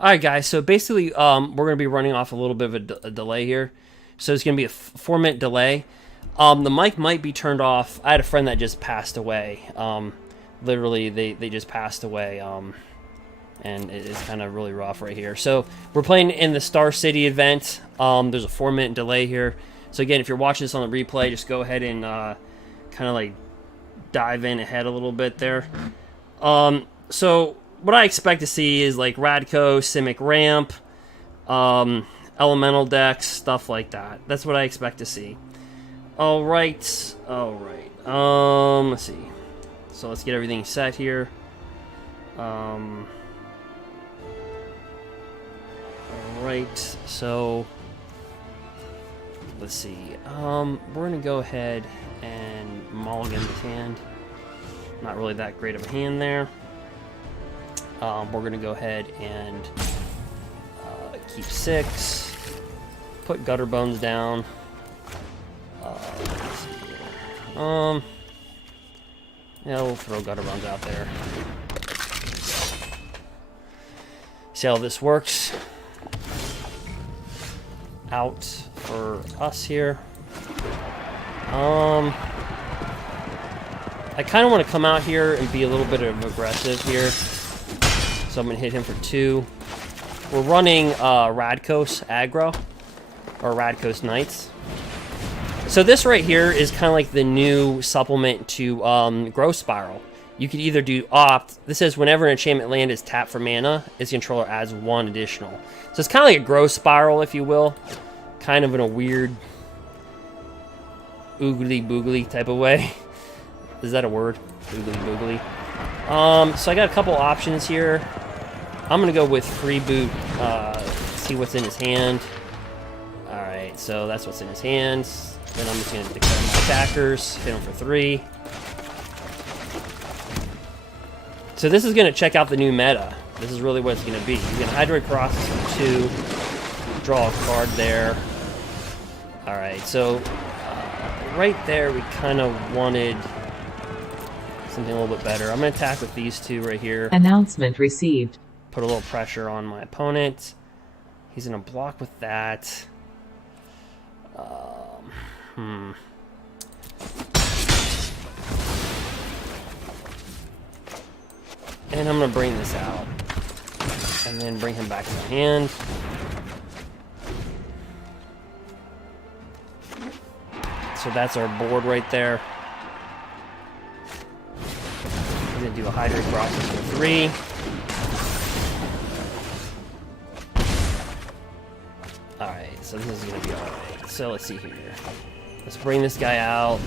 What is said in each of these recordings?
Alright guys, so basically we're going to be running off a little bit of a delay here. So it's going to be a 4-minute delay. The mic might be turned off. I had a friend that just passed away. Literally, they just passed away. And it's kind of really rough right here. So we're playing in the Star City event. There's a 4-minute delay here. So again, if you're watching this on the replay, just go ahead and kind of like dive in ahead a little bit there. So what I expect to see is like Rakdos, Simic ramp, elemental decks, stuff like that. That's what I expect to see. Alright. Let's see. So let's get everything set here. Alright, so let's see. We're gonna go ahead and mulligan this hand. Not really that great of a hand there. We're gonna go ahead and keep 6. Put gutter bones down. Let's see here. Yeah, we'll throw gutter bones out there. See how this works. Out for us here. I kind of want to come out here and be a little bit of aggressive here. So I'm going to hit him for 2. We're running Rakdos aggro, or Rakdos Knights. So this right here is kind of like the new supplement to Growth Spiral. You could either do opt. This says whenever an enchantment land is tapped for mana, its controller adds 1 additional. So it's kind of like a Growth Spiral, if you will. Kind of in a weird oogly boogly type of way. Is that a word? Oogly boogly. So I got a couple options here. I'm gonna go with Freeboot. See what's in his hand. All right, so that's what's in his hands. Then I'm just gonna declare my attackers. Hit him for 3. So this is gonna check out the new meta. This is really what it's gonna be. You're gonna Hydroid Colossus for 2. Draw a card there. All right, so right there we kind of wanted something a little bit better. I'm going to attack with these 2 right here. Announcement received. Put a little pressure on my opponent. He's going to block with that. And I'm going to bring this out. And then bring him back to my hand. So that's our board right there. I'm going to do a Hydroid Colossus for 3. Alright, so this is going to be alright. So let's see here. Let's bring this guy out.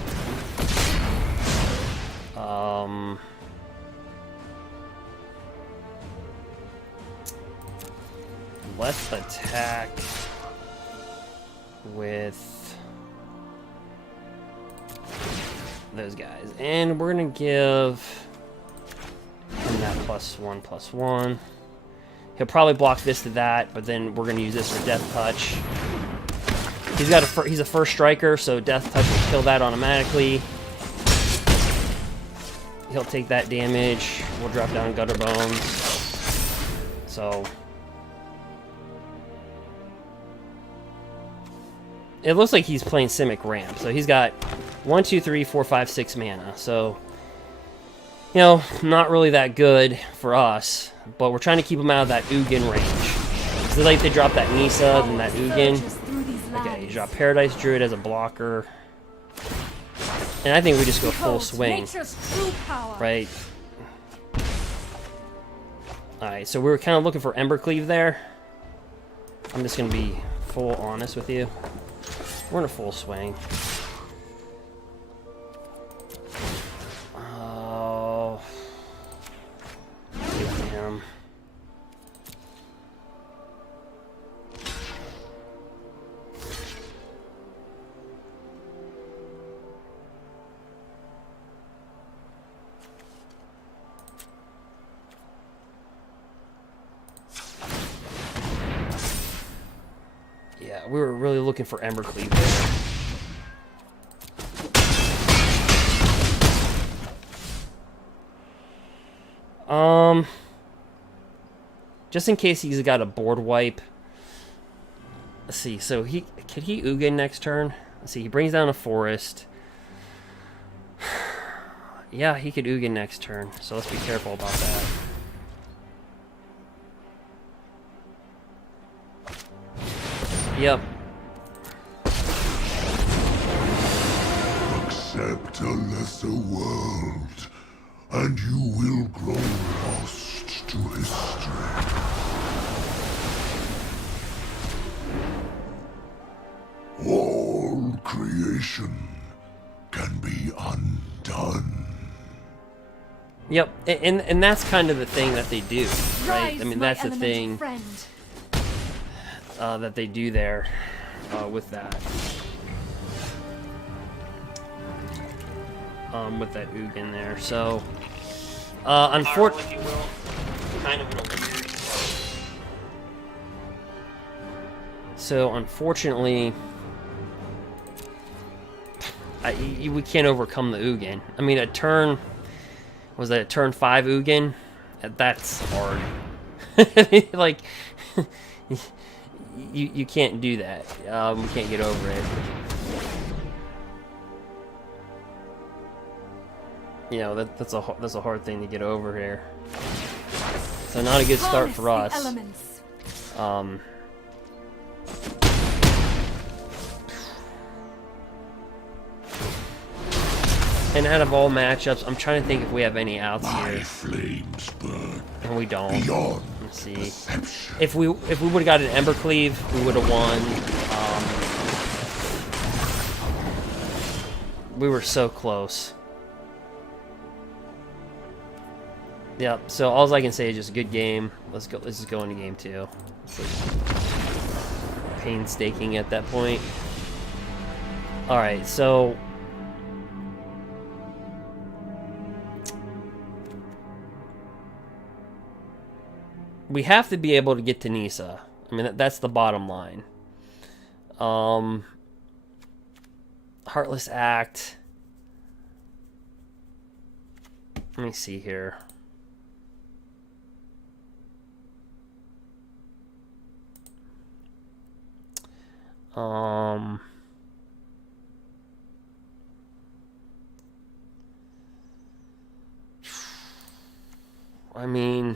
Let's attack with those guys, and we're gonna give him that +1/+1. He'll probably block this to that, but then we're gonna use this for Death Touch. He's a first striker, so Death Touch will kill that automatically. He'll take that damage. We'll drop down Gutter Bones. So it looks like he's playing Simic ramp, so he's got 1, 2, 3, 4, 5, 6 mana. So, you know, not really that good for us, but we're trying to keep him out of that ugin range. So like they drop that Nisa and that ugin. Okay, you drop Paradise Druid as a blocker. And I think we just go full swing. Right? Alright, so we were kind of looking for Embercleave there. I'm just going to be full honest with you. We're in a full swing. Oh. Damn. Yeah, we were really looking for Embercleave there. just in case he's got a board wipe. Let's see. So could he ugin next turn? Let's see. He brings down a forest. Yeah, he could ugin next turn. So let's be careful about that. Yep. Accept a lesser world, and you will grow lost to history. All creation can be undone. Yep, and that's kind of the thing that they do, right? Rise, I mean, that's the thing friend. that they do there with that. With that ugin there. So, unfortunately, if you will, kind of in a weird. So, unfortunately, we can't overcome the ugin. I mean, a turn. Was that a turn 5 ugin? That's hard. Like, you can't do that. We can't get over it. You know, that's a hard thing to get over here. So not a good start for us. And out of all matchups, I'm trying to think if we have any outs here. Flames burn. And we don't. Beyond Let's see. perception. If we would have got an Ember Cleave, we would have won. We were so close. Yep. So all I can say is just a good game. Let's go. Let's just go into game 2. It's like painstaking at that point. All right. So. We have to be able to get to Nisa. I mean, that's the bottom line. Heartless Act. Let me see here. I mean,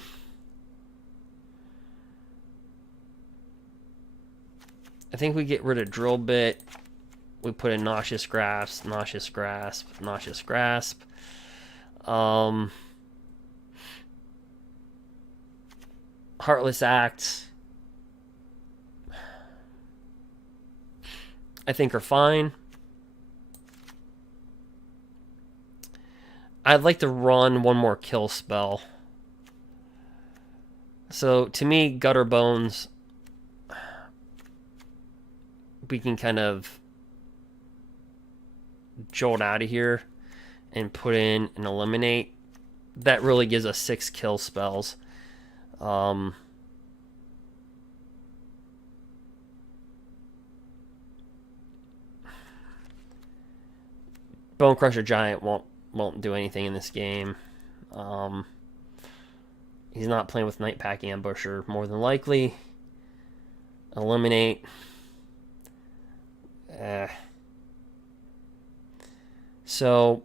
I think we get rid of Drill Bit. We put in Nauseous Grasp, Nauseous Grasp, Nauseous Grasp. Heartless Act, I think, are fine. I'd like to run one more kill spell. So, to me, Gutter Bones, we can kind of jolt out of here and put in an Eliminate. That really gives us 6 kill spells. Bone Crusher Giant won't do anything in this game. He's not playing with Night Pack Ambusher, more than likely. Eliminate. So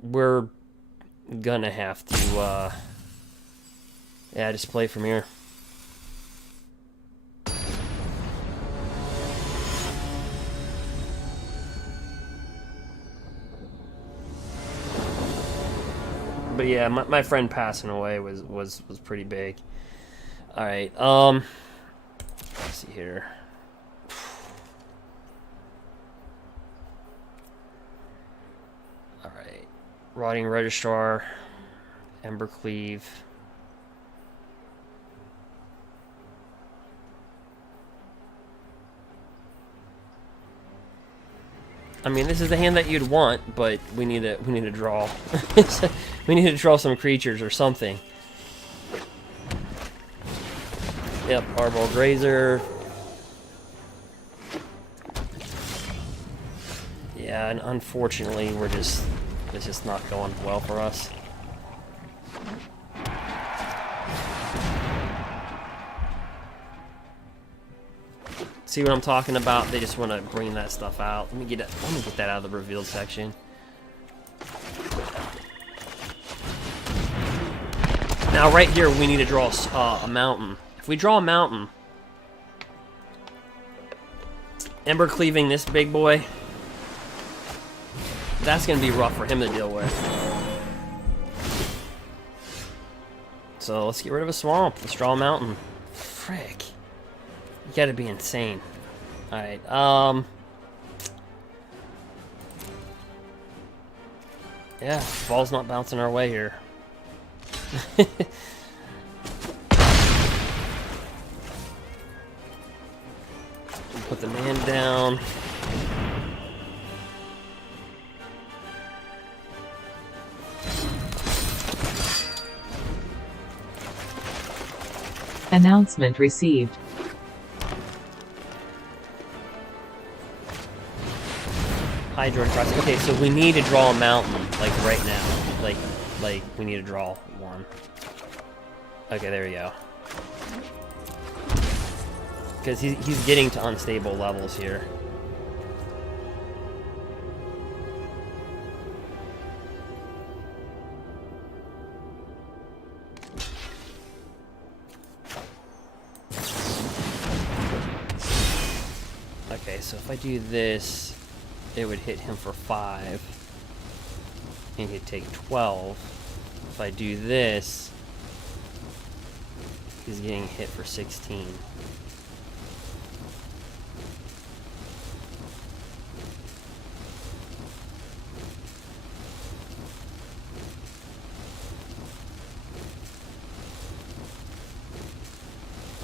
we're gonna have to just play from here. But yeah, my friend passing away was pretty big. All right, let's see here. All right, Rotting Registrar, Ember Cleave. I mean, this is the hand that you'd want, but we need to draw. We need to draw some creatures or something. Yep, Arbol Grazer. Yeah, and unfortunately, it's just not going well for us. See what I'm talking about? They just want to bring that stuff out. Let me get that out of the revealed section. Now right here we need to draw a mountain. If we draw a mountain, Ember cleaving this big boy, that's gonna be rough for him to deal with. So let's get rid of a swamp. Let's draw a mountain. Frick. You gotta be insane. Alright, yeah, ball's not bouncing our way here. Put the man down. Announcement received. Hydro crossing. Okay, so we need to draw a mountain, like right now. Like we need to draw one. Okay, there we go. Because he's getting to unstable levels here. Okay, so if I do this, it would hit him for 5. And he'd take 12. If I do this, he's getting hit for 16.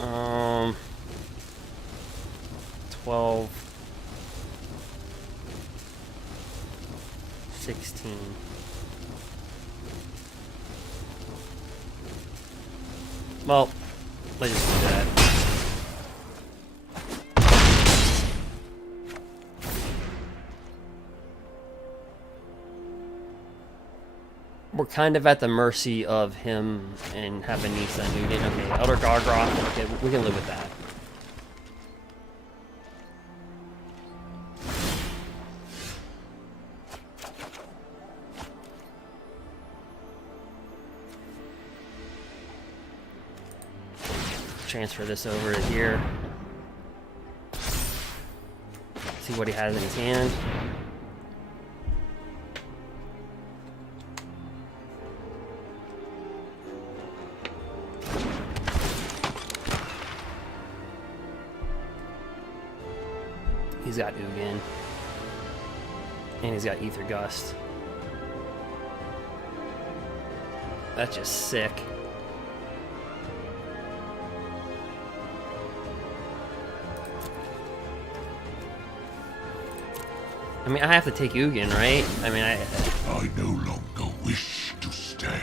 Um, 12, 16. Well, let's just do that. We're kind of at the mercy of him and having Nisa and Ugin. Okay, Elder Grwoth. Okay, we can live with that. Transfer this over to here. See what he has in his hand. He's got Ugin. And he's got Ether Gust. That's just sick. I mean, I have to take Ugin, right? I mean, I no longer wish to stay.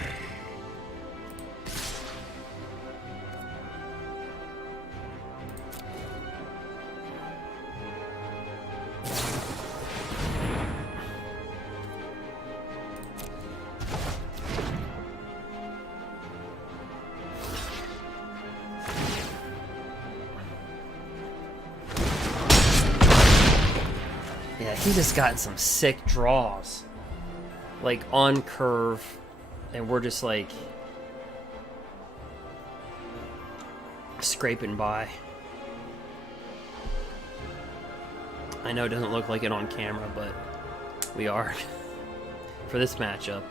He's just gotten some sick draws. Like, on curve. And we're just, like, scraping by. I know it doesn't look like it on camera, but we are. For this matchup.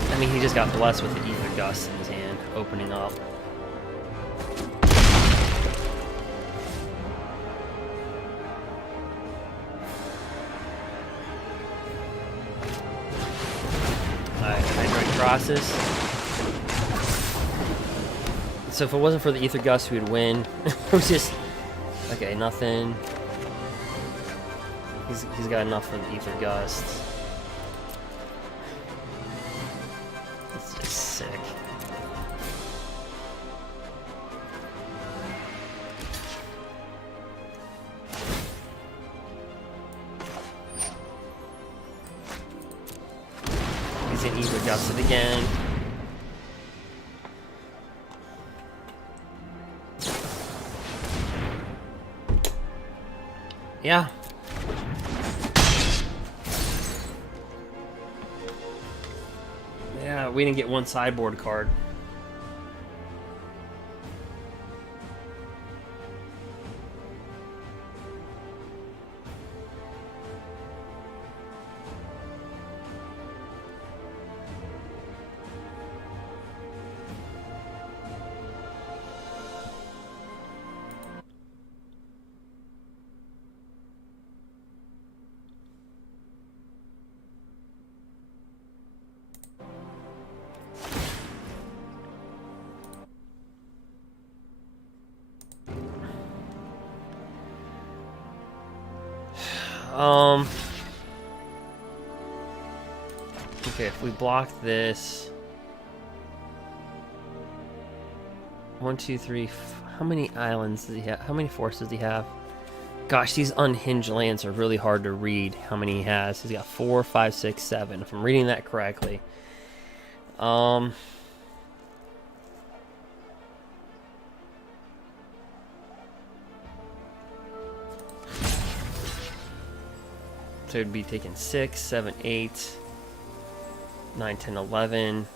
I mean, he just got blessed with the Ether Gust in his hand, opening up. Alright, Hydroid crosses. So if it wasn't for the Ether Gust, we would win. It was just... Okay, nothing. He's got enough for the Ether Gust. Sick. He's an Ether gust it again. Yeah. Yeah, we didn't get one sideboard card. Okay, if we block this... 1, 2, 3... How many islands does he have? How many forests does he have? Gosh, these unhinged lands are really hard to read how many he has. He's got 4, 5, 6, 7, if I'm reading that correctly. So it'd be taking 6, 7, 8, 9, 10, 11.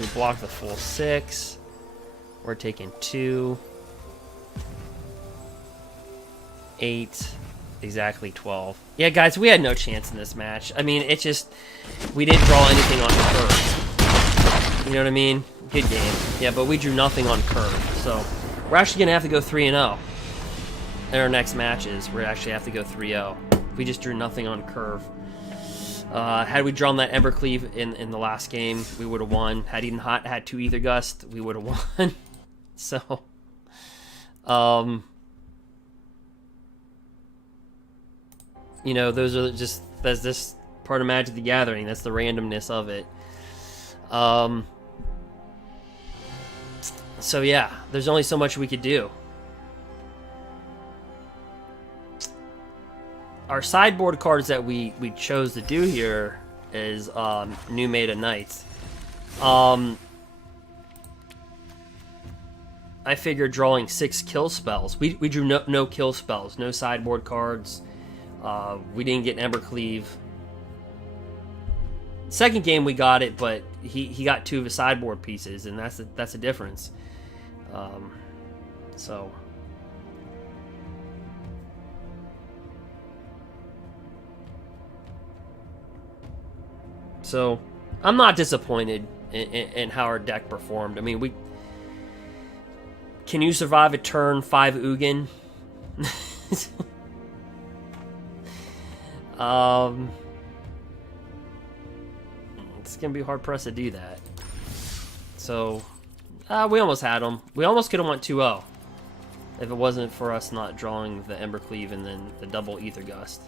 We block the full 6. We're taking 2, 8, exactly 12. Yeah, guys, we had no chance in this match. I mean, it just, we didn't draw anything on curve. You know what I mean? Good game. Yeah, but we drew nothing on curve. So we're actually going to have to go 3-0 in our next matches. We're actually have to go 3-0. We just drew nothing on curve. Had we drawn that Embercleave in the last game, we would have won. Had Eden Hot had 2 Ether Gust, we would have won. So, you know, those are just, that's this part of Magic the Gathering. That's the randomness of it. So yeah, there's only so much we could do. Our sideboard cards that we chose to do here is New Meta Knights. I figured drawing 6 kill spells. We drew no kill spells, no sideboard cards. We didn't get Embercleave. Second game we got it, but he got 2 of his sideboard pieces, and that's a difference. So I'm not disappointed in how our deck performed. I mean, can you survive a turn 5 Ugin? It's gonna be hard pressed to do that. So we almost had him. We almost could have went 2-0 if it wasn't for us not drawing the Embercleave and then the double Ether Gust.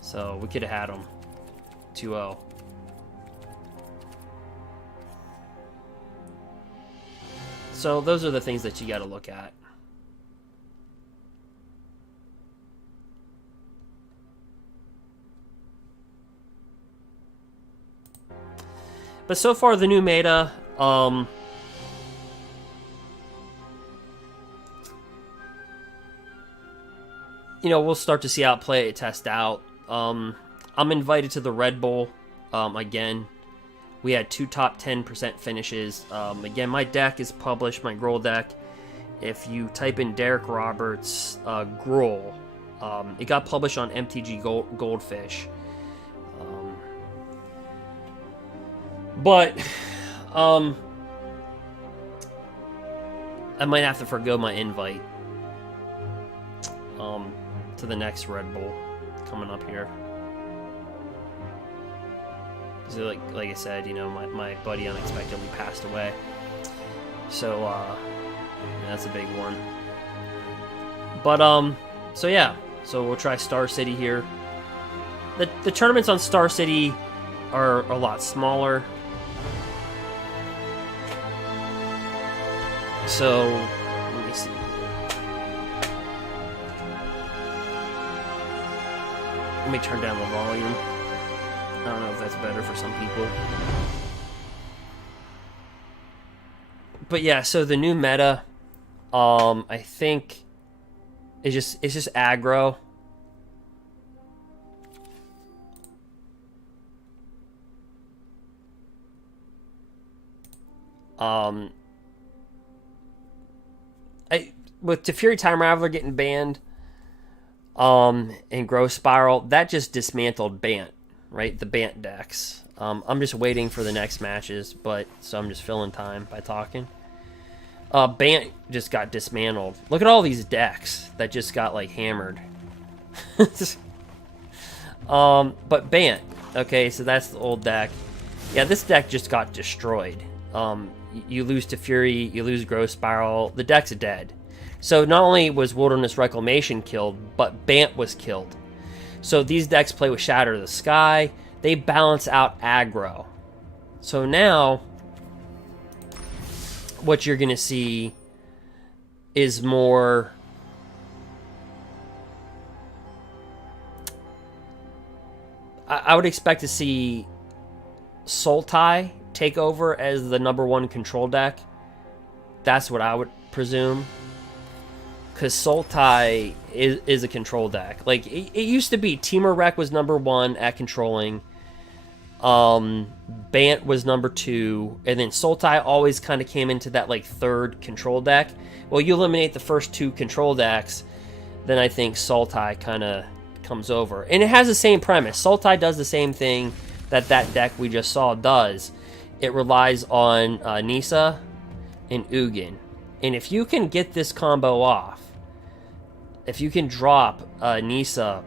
So we could have had him 2-0. So those are the things that you got to look at. But so far the new meta, you know, we'll start to see how it play, test out. I'm invited to the Red Bull again. We had 2 top 10% finishes. Again, my deck is published, my Grwoth deck. If you type in Derek Roberts Grwoth, it got published on MTG Goldfish. But I might have to forgo my invite to the next Red Bull coming up here. So like I said, you know, my buddy unexpectedly passed away. So yeah, that's a big one. But so yeah, so we'll try Star City here. The tournaments on Star City are a lot smaller. So let me see. me turn down the volume. I don't know if that's better for some people. But yeah, so the new meta, I think, it's just aggro. With Teferi Time Raveler getting banned, and Growth Spiral, that just dismantled Bant, right? The Bant decks. I'm just waiting for the next matches, so I'm just filling time by talking. Bant just got dismantled. Look at all these decks that just got like hammered. But Bant, okay, so that's the old deck. Yeah, this deck just got destroyed. You lose to Fury, you lose Growth Spiral, the deck's dead. So not only was Wilderness Reclamation killed, but Bant was killed. So these decks play with Shatter the Sky. They balance out aggro. So now, what you're going to see is more... I would expect to see Sultai take over as the #1 control deck. That's what I would presume. Because Sultai is a control deck. Like, it used to be Temur Rec was #1 at controlling. Bant was #2. And then Sultai always kind of came into that, like, third control deck. Well, you eliminate the first 2 control decks, then I think Sultai kind of comes over. And it has the same premise. Sultai does the same thing that deck we just saw does. It relies on Nissa and Ugin. And if you can get this combo off, if you can drop Nissa,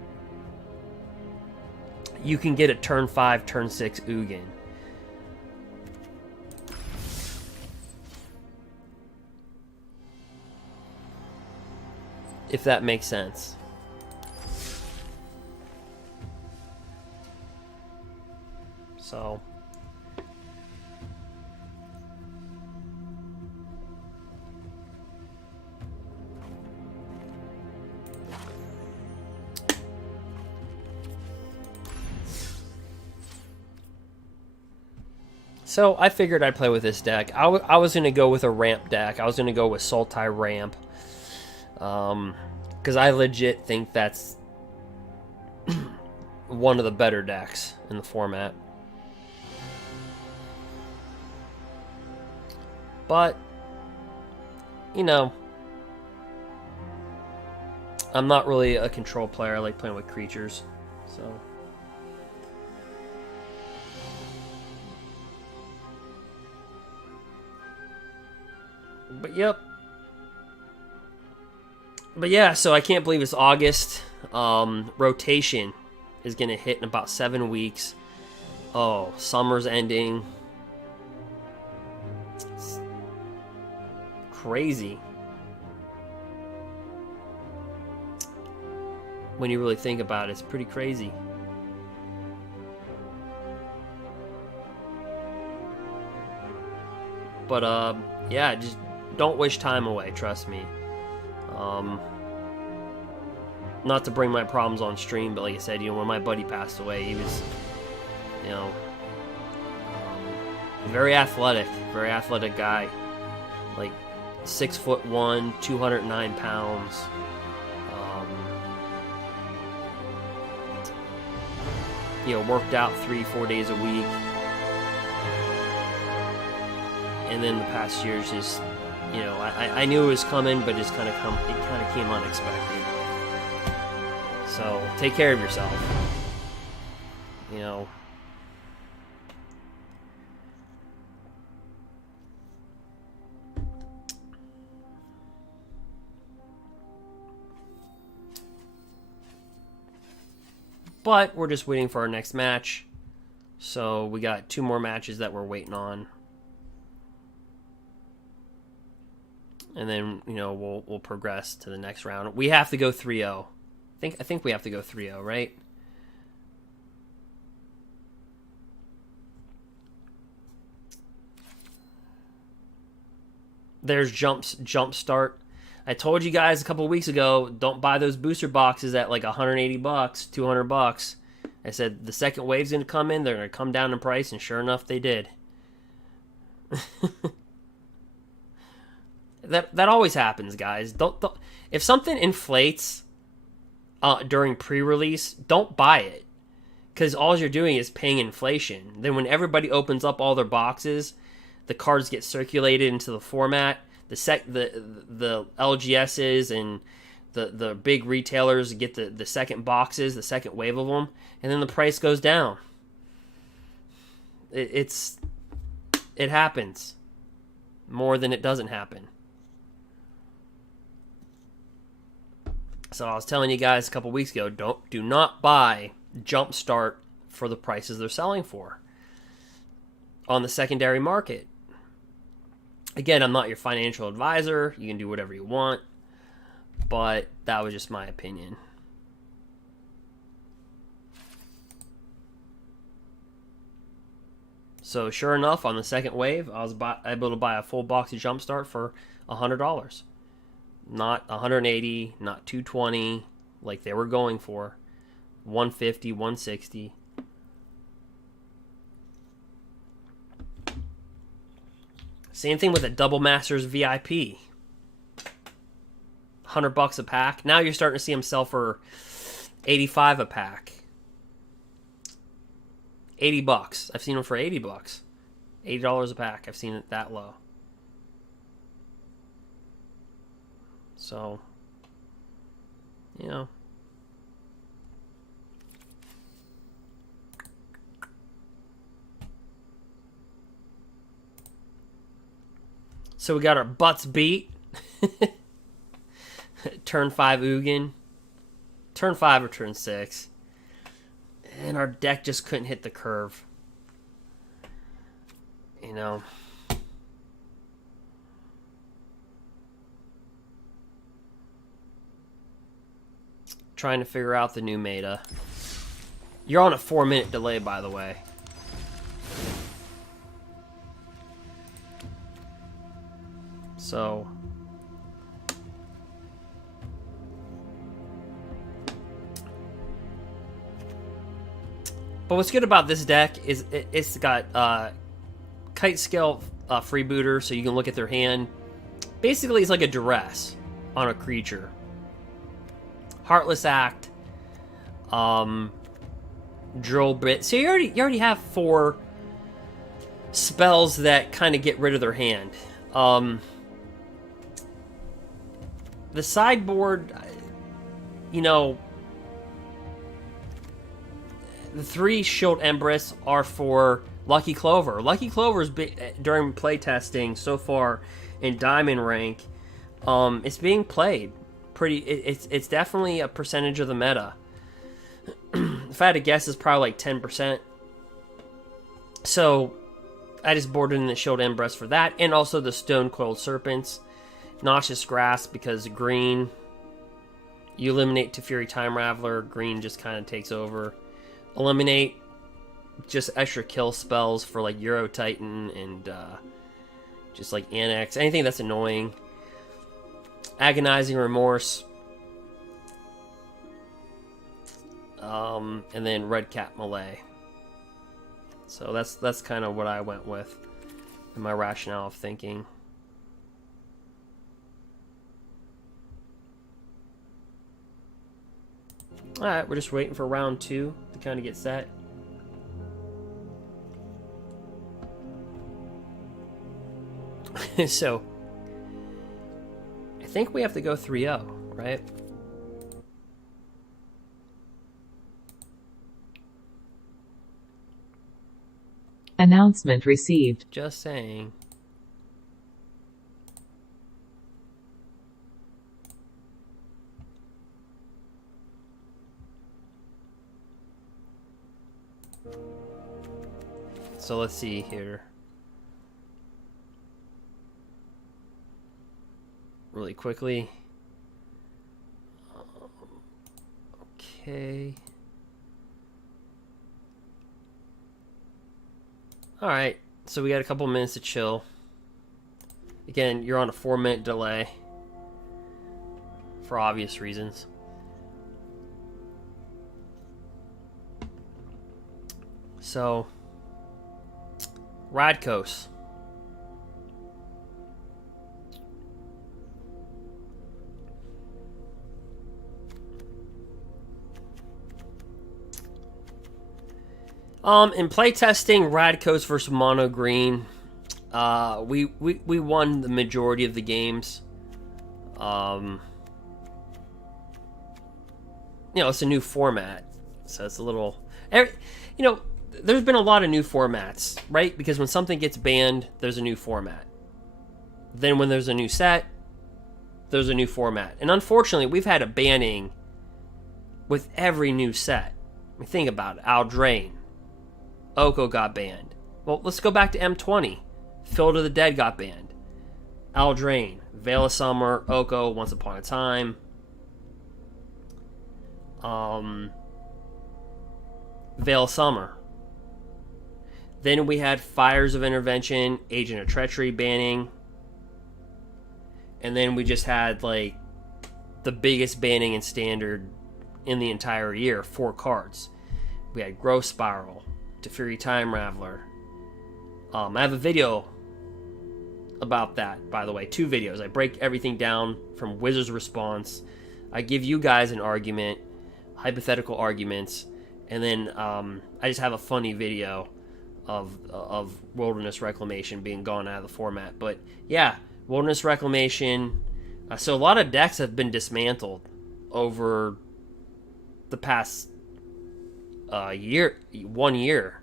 you can get a turn 5, turn 6 Ugin. If that makes sense. So... So I figured I'd play with this deck. I was going to go with a ramp deck. I was going to go with Sultai ramp. Because I legit think that's one of the better decks in the format. But, you know, I'm not really a control player. I like playing with creatures. So... But yep. But yeah, so I can't believe it's August. Rotation is going to hit in about 7 weeks. Oh, summer's ending. It's crazy. When you really think about it, it's pretty crazy. But, yeah, just don't wish time away, trust me. Not to bring my problems on stream, but like I said, you know, when my buddy passed away, he was, you know, very athletic guy. Like, 6'1", 209 pounds. You know, worked out 3-4 days a week. And then the past years just, you know, I knew it was coming, but it kind of came unexpected. So take care of yourself. You know. But we're just waiting for our next match. So we got 2 more matches that we're waiting on. And then, you know, we'll progress to the next round. We have to go 3-0. I think we have to go 3-0, right? There's jump start. I told you guys a couple of weeks ago, don't buy those booster boxes at like $180, $200. I said the second wave's going to come in, they're going to come down in price, and sure enough, they did. That always happens, guys. Don't if something inflates during pre-release, don't buy it, because all you're doing is paying inflation. Then when everybody opens up all their boxes, the cards get circulated into the format. The LGSs and the big retailers get the second boxes, the second wave of them, and then the price goes down. It happens more than it doesn't happen. So I was telling you guys a couple weeks ago, do not buy Jumpstart for the prices they're selling for on the secondary market. Again, I'm not your financial advisor. You can do whatever you want, but that was just my opinion. So sure enough, on the second wave, I was able to buy a full box of Jumpstart for $100. Not $180, not $220, like they were going for. $150, $160. Same thing with a Double Masters VIP. $100 a pack. Now you're starting to see them sell for $85 a pack. $80. I've seen them for $80. $80 a pack. I've seen it that low. So, you know. So we got our butts beat. Turn 5 Ugin. Turn 5 or turn 6. And our deck just couldn't hit the curve. You know. Trying to figure out the new meta. You're on a 4-minute delay, by the way. So, but what's good about this deck is it's got kite scale freebooter, so you can look at their hand. Basically, it's like a duress on a creature. Heartless Act, Drill Bit. So you already have 4 spells that kind of get rid of their hand. The sideboard, you know, the 3 Shield Empress are for Lucky Clover. Lucky Clover's during playtesting so far in Diamond rank, it's being played pretty. It's definitely a percentage of the meta. If I had to guess, it's probably like 10%. So I just boarded in the Shield Empress for that, and also the Stone Coiled Serpents. Noxious Grasp, because green, you eliminate Teferi Time Raveler, green just kind of takes over. Eliminate, just extra kill spells for like Euro Titan and just like Annex, anything that's annoying. Agonizing Remorse, and then Red Cap Melee. So that's kind of what I went with in my rationale of thinking. Alright, we're just waiting for round 2 to kind of get set. So, I think we have to go 3-0, right? Announcement received. Just saying. So let's see here. Really quickly. Okay. Alright, so we got a couple minutes to chill. Again, you're on a 4-minute delay. for obvious reasons. So, Rakdos. In playtesting, Rakdos versus Mono Green, we won the majority of the games. You know, it's a new format, so it's a little, you know, there's been a lot of new formats, right? Because when something gets banned, there's a new format. Then when there's a new set, there's a new format. And unfortunately, we've had a banning with every new set. I mean, think about it. Eldraine. Oko got banned. Well, let's go back to M20. Field of the Dead got banned. Eldraine. Veil of Summer. Oko. Once Upon a Time. Veil of Summer. Then we had Fires of Intervention, Agent of Treachery banning. And then we just had, like, the biggest banning in Standard in the entire year. 4 cards. We had Growth Spiral, Teferi Time Raveler. I have a video about that, by the way. 2 videos. I break everything down from Wizard's response. I give you guys an argument, hypothetical arguments, and then I just have a funny video of Wilderness Reclamation being gone out of the format. But yeah, Wilderness Reclamation. So a lot of decks have been dismantled over the past 1 year.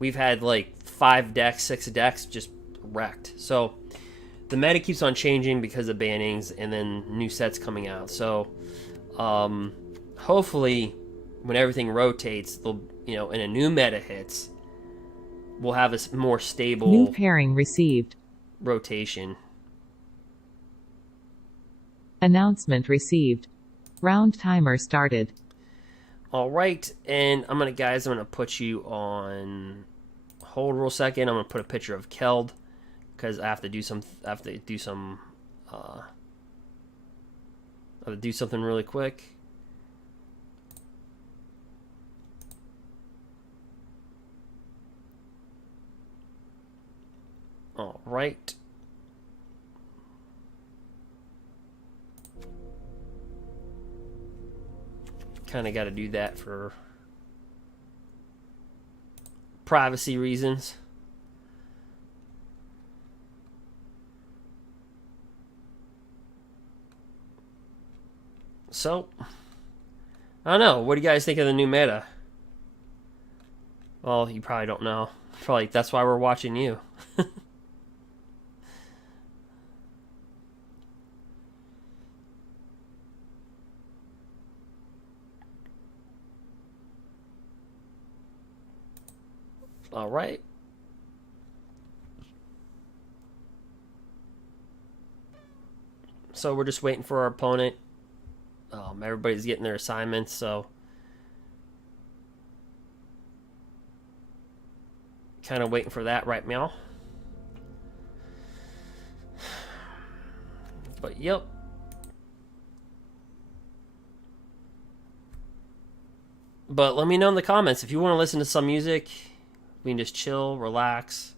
We've had like 5 decks, 6 decks just wrecked. So the meta keeps on changing because of bannings and then new sets coming out. So hopefully when everything rotates, they'll, you know, and a new meta hits, we'll have a more stable New pairing received. rotation. Announcement received. Round timer started. All right, and I'm gonna put you on hold real second. I'm gonna put a picture of Keld because I have to do something really quick. All right. Kind of got to do that for privacy reasons. So, I don't know. What do you guys think of the new meta? Well, you probably don't know. Probably that's why we're watching you. All right. So we're just waiting for our opponent. Everybody's getting their assignments, so kind of waiting for that right now. But yep. But let me know in the comments if you want to listen to some music. We can just chill, relax.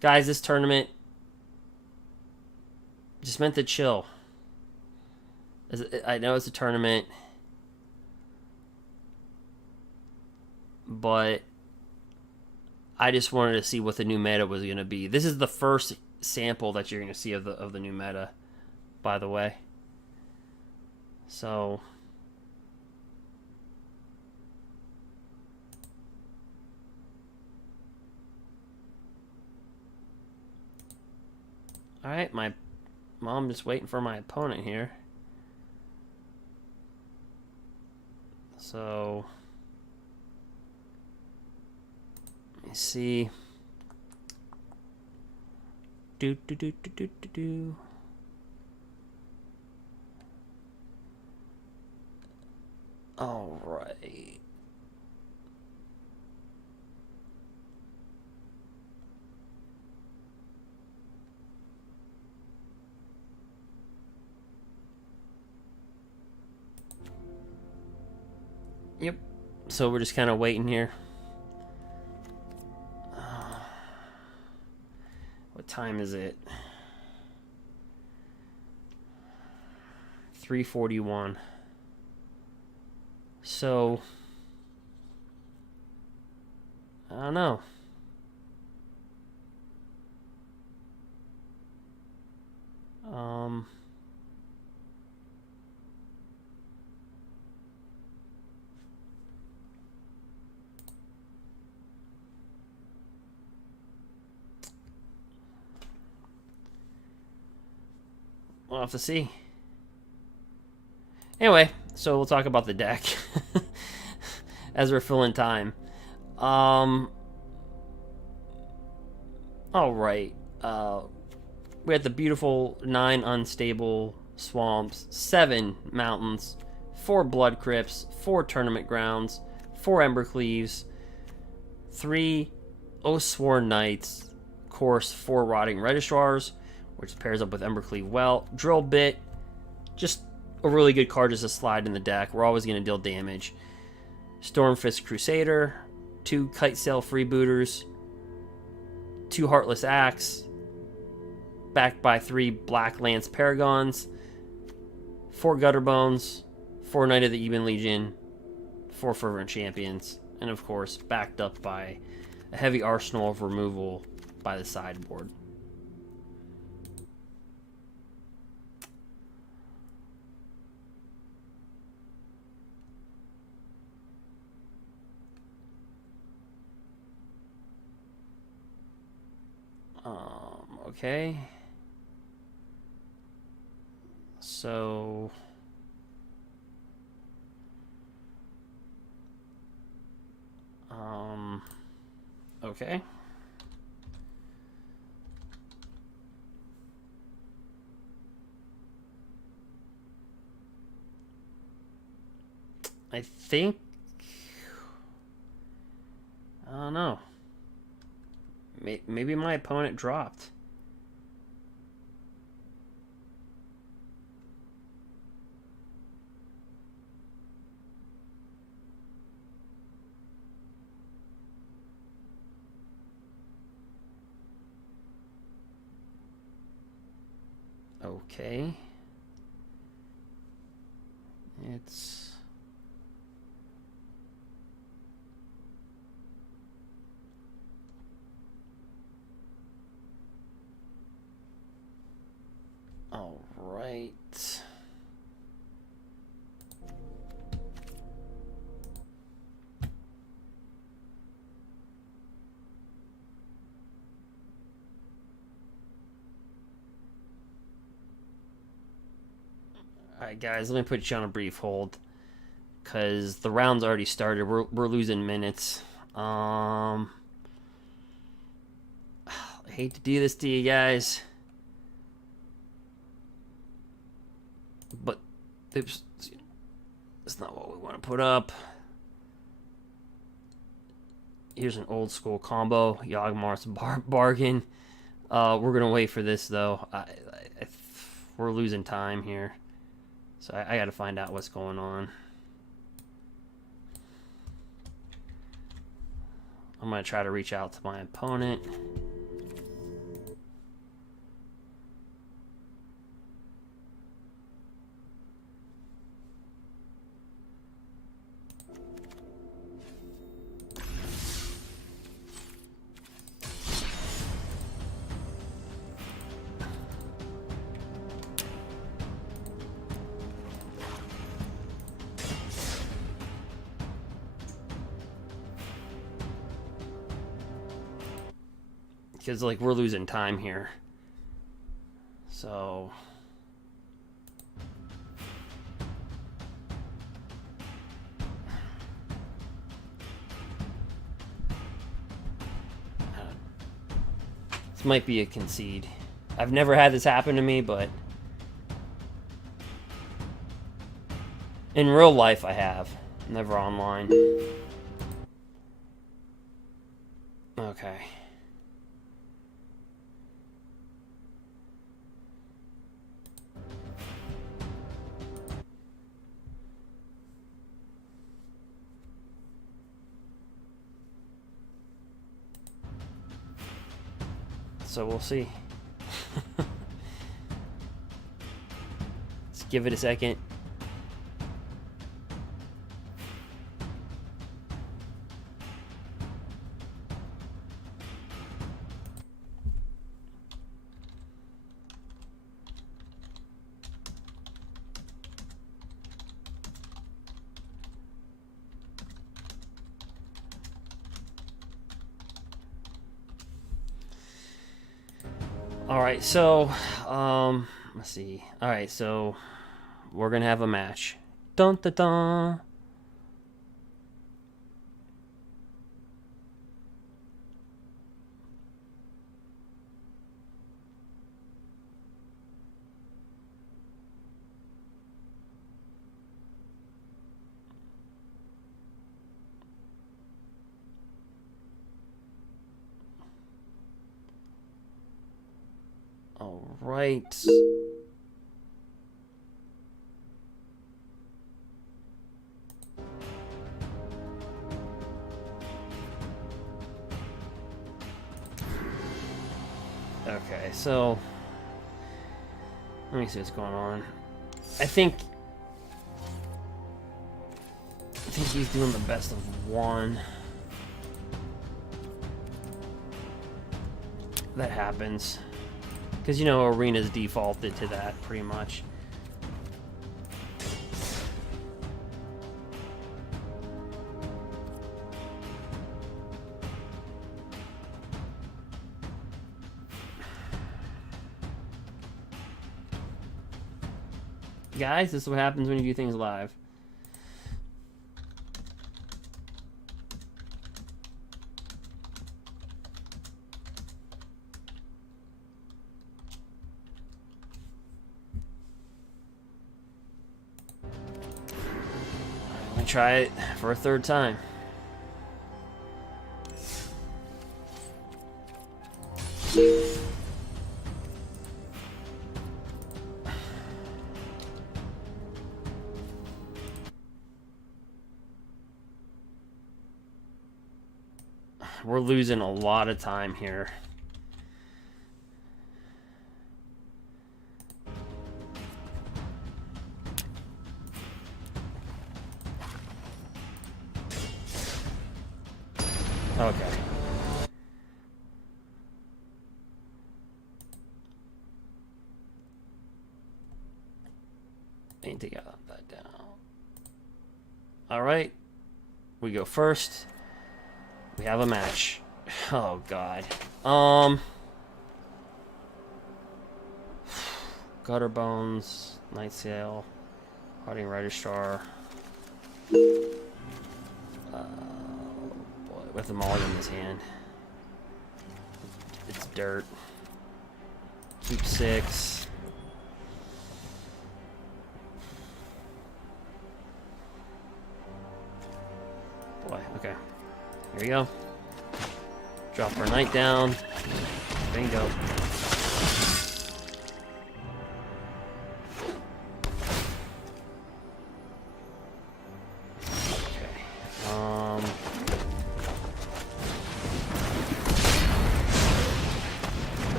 Guys, this tournament just meant to chill. I know it's a tournament, but I just wanted to see what the new meta was going to be. This is the first sample that you're going to see of the new meta, by the way. So all right, my mom just waiting for my opponent here. So let me see. All right. Yep. So we're just kind of waiting here. What time is it? 3:41. So I don't know. We'll have to see. Anyway, so we'll talk about the deck as we're filling time. All right. We had the beautiful 9 unstable swamps, 7 mountains, 4 blood crypts, 4 tournament grounds, 4 embercleaves, 3 oathsworn knights, of course 4 rotting registrars, which pairs up with embercleave well, drill bit, just a really good card just to slide in the deck. We're always going to deal damage. Stormfist Crusader, 2 Kitesail Freebooters, 2 Heartless Axe, backed by 3 Black Lance Paragons, 4 Gutterbones, 4 Knight of the Even Legion, 4 Fervent Champions, and of course backed up by a heavy arsenal of removal by the sideboard. Okay. So okay. I think I don't know. Maybe my opponent dropped. Okay. It's all right. Alright guys, let me put you on a brief hold because the round's already started. We're losing minutes. I hate to do this to you guys, but it's not what we want to put up. Here's an old school combo, Yawgmoth's bargain. We're gonna wait for this though. We're losing time here. So I got to find out what's going on. I'm going to try to reach out to my opponent. Because, like, we're losing time here. So this might be a concede. I've never had this happen to me, but in real life I have. Never online. Okay. so we'll see. Let's give it a second. Alright, so, let's see. Alright, so, we're gonna have a match. Dun dun dun! All right. Okay, so let me see what's going on. I think he's doing the best of one. That happens. Because, you know, Arena's defaulted to that, pretty much. Guys, this is what happens when you do things live. Try it for a third time. We're losing a lot of time here. Okay. Need to get that down. All right. We go first. We have a match. Oh God. Gutter Bones, Night Sail, Harding Rider Star. With the mulligan in his hand. It's dirt. Keep 6. Boy, okay. Here we go. Drop our knight down. Bingo.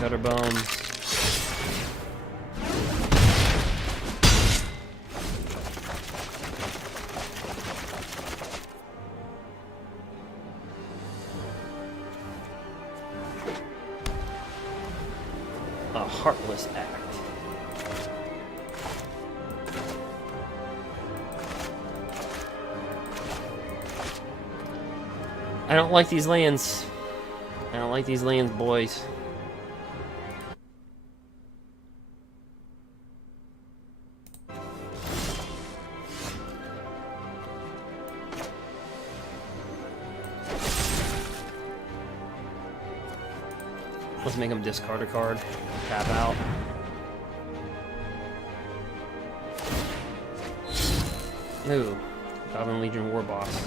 Gutter Bones. A heartless act. I don't like these lands. I don't like these lands, boys. Let's make him discard a card. Tap out. Ooh. Goblin Legion War Boss.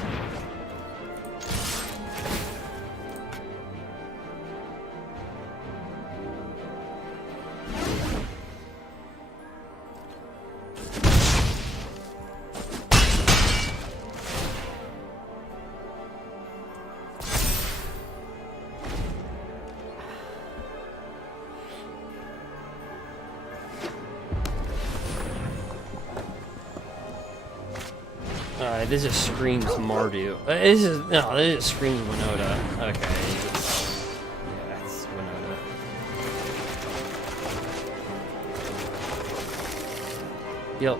Alright, this just screams Mardu. This just screams Winota. Okay. Yeah, that's Winota. Yep.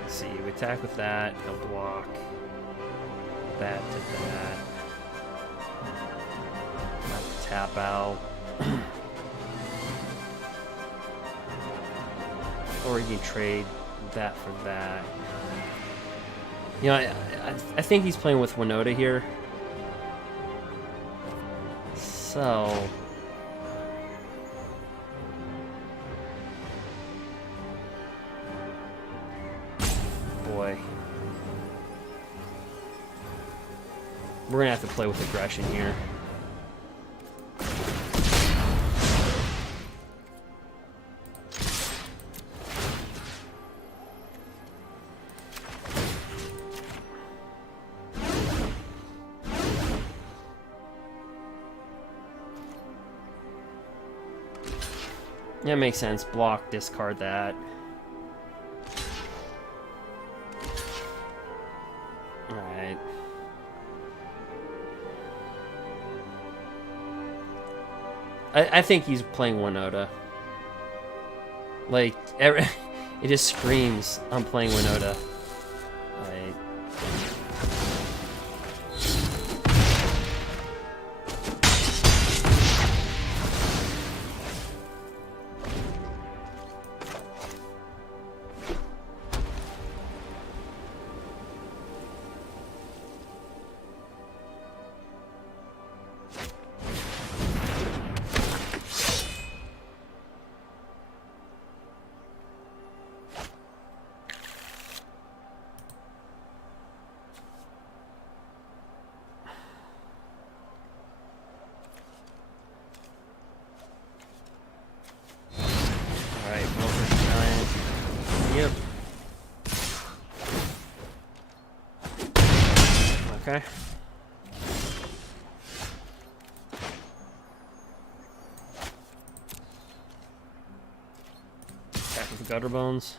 Let's see, we attack with that, he'll block. That to that. Tap out. Or you can trade that for that. You know, I think he's playing with Winota here. So... boy. We're gonna have to play with aggression here. Yeah, makes sense. Block, discard that. Alright. I think he's playing Winota. Like, it just screams, I'm playing Winota. Alright. Yep. Okay. Back with the gutter bones.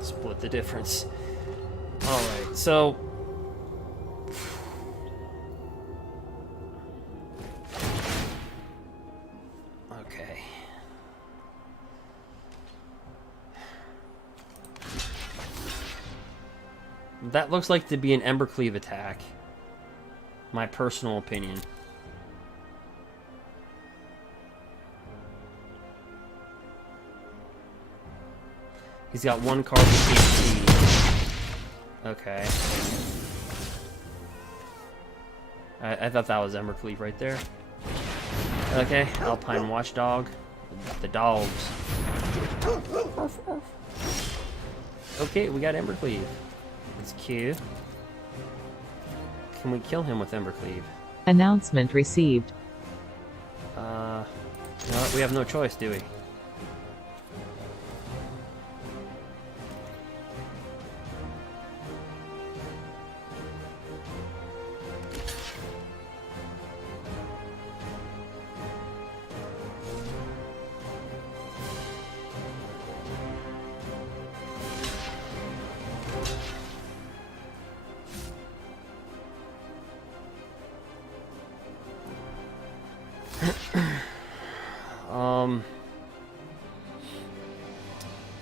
Split the difference. Alright, so okay. That looks like to be an Embercleave attack. My personal opinion. He's got one card with HP. Okay. I thought that was Embercleave right there. Okay, Alpine Watchdog. The dogs. Okay, we got Embercleave. It's cute. Can we kill him with Embercleave? Announcement received. No, we have no choice, do we?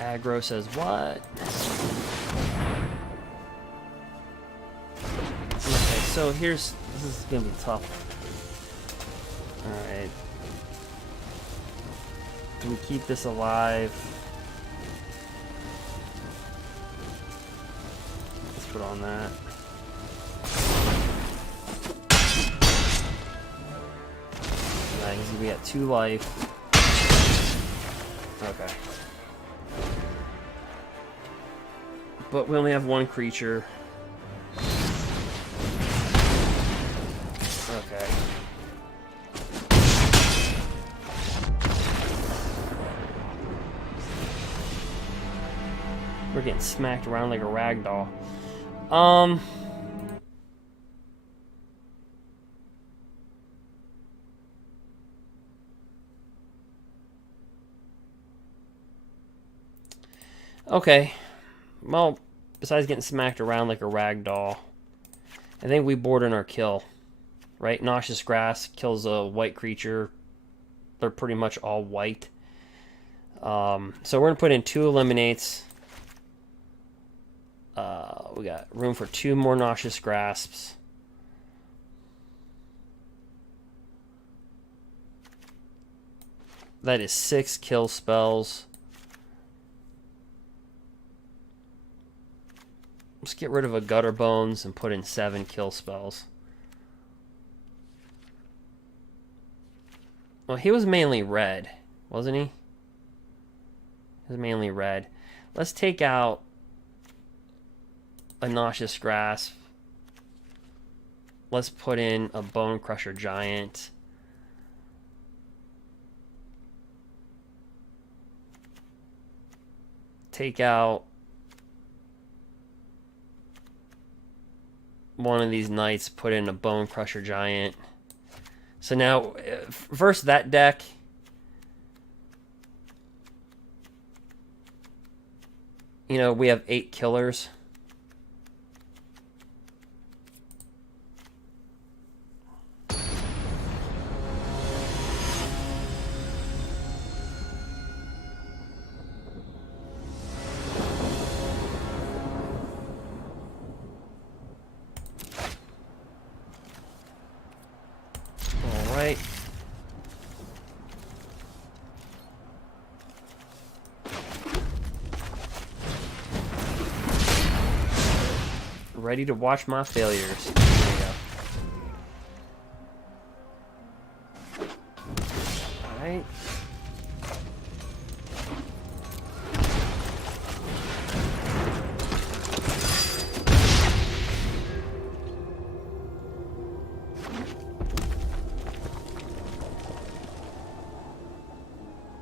Aggro says what? Okay, so this is gonna be tough. Alright. Do we keep this alive? Let's put on that. Alright, we got 2 life. Okay. But we only have 1 creature. Okay. We're getting smacked around like a rag doll. Okay. Well, besides getting smacked around like a rag doll, I think we board in our kill. Right? Noxious Grass kills a white creature. They're pretty much all white. So we're going to put in 2 Eliminates. We got room for 2 more Noxious Grasps. That is 6 kill spells. Let's get rid of a Gutter Bones and put in 7 kill spells. Well, he was mainly red, wasn't he? He was mainly red. Let's take out a Noxious Grasp. Let's put in a Bone Crusher Giant. Take out one of these knights, put in a Bone Crusher Giant. So now, versus that deck, you know, we have 8 killers. Alright. Ready to watch my failures. There we go. Alright.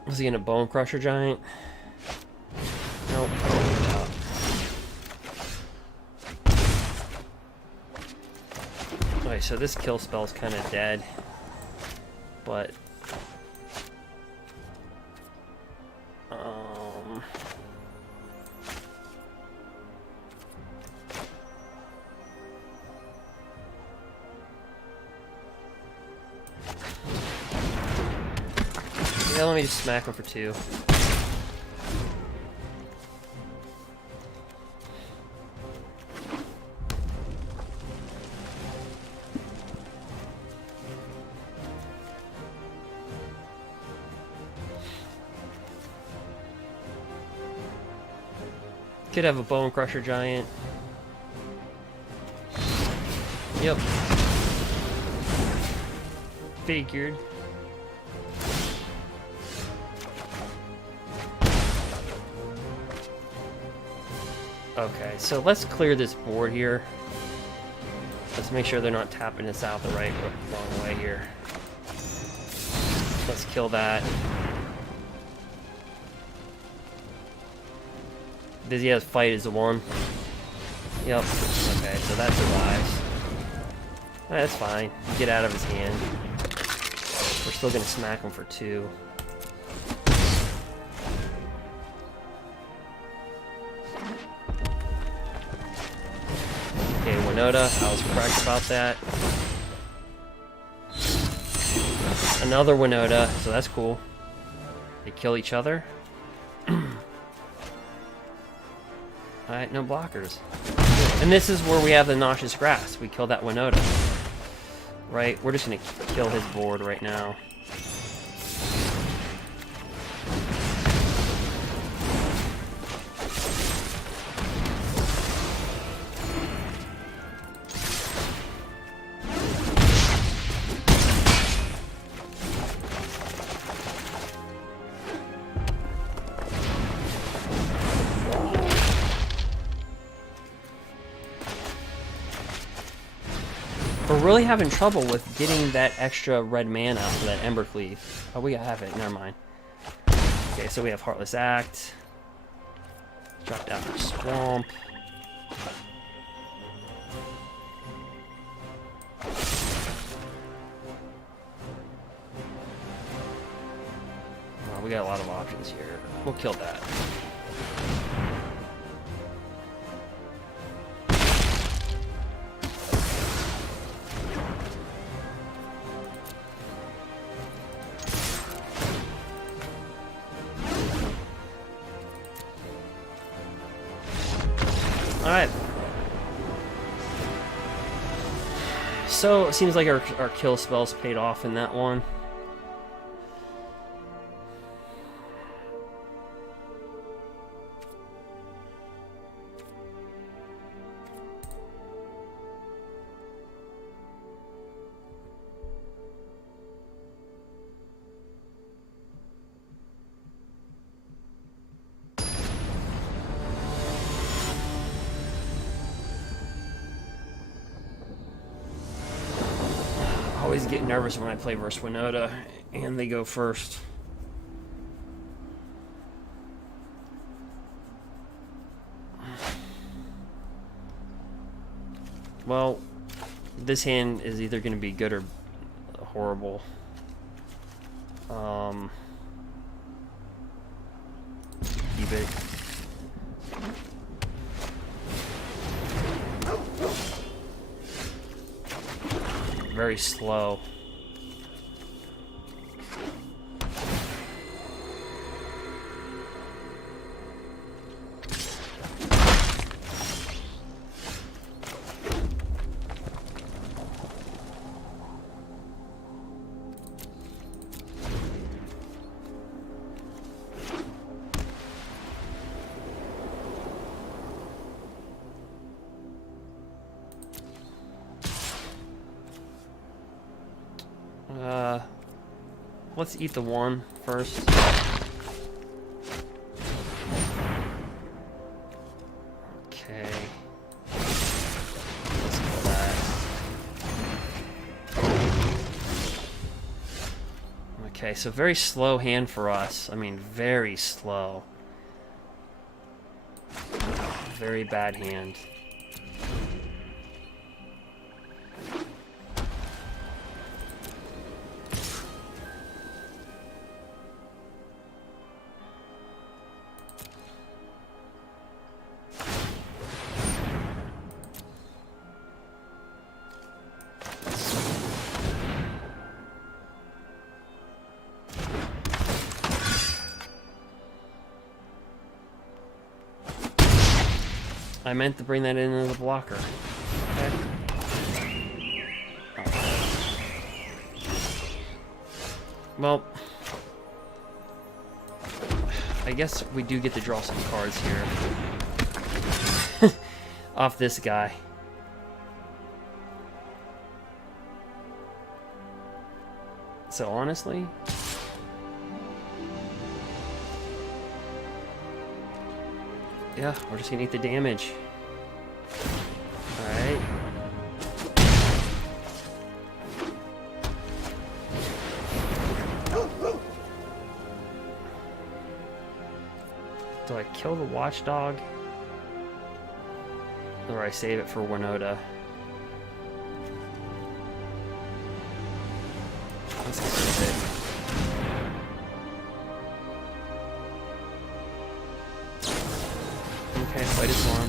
Was he in a Bone Crusher Giant? Nope. Okay, so this kill spell's kind of dead, but yeah, let me just smack him for 2. Could have a Bone Crusher Giant. Yep. Figured. Okay, so let's clear this board here. Let's make sure they're not tapping us out the wrong way here. Let's kill that. Does he have fight as a 1? Yep. Okay, so that survives. Alright, that's fine. Get out of his hand. We're still gonna smack him for 2. Okay, Winota, I was correct about that. Another Winota, so that's cool. They kill each other. Alright, no blockers. And this is where we have the Noxious Grass. We kill that Winota. Right? We're just gonna kill his board right now. really having trouble with getting that extra red mana for that Ember Cleave. Oh, we have it. Never mind. Okay, so we have Heartless Act. Drop down our Swamp. Oh, we got a lot of options here. We'll kill that. Alright. So, it seems like our kill spells paid off in that one. I always get nervous when I play versus Winota and they go first. Well, this hand is either going to be good or horrible. Keep it. Very slow. Let's eat the one first. Okay. Let's kill that. Okay, so very slow hand for us. I mean, very slow. Very bad hand. I meant to bring that into the blocker. Okay. Well, I guess we do get to draw some cards here. Off this guy. So honestly, yeah, we're just gonna eat the damage. Alright. Do I kill the watchdog? Or I save it for Winota? Let's save it. Okay, fight is on.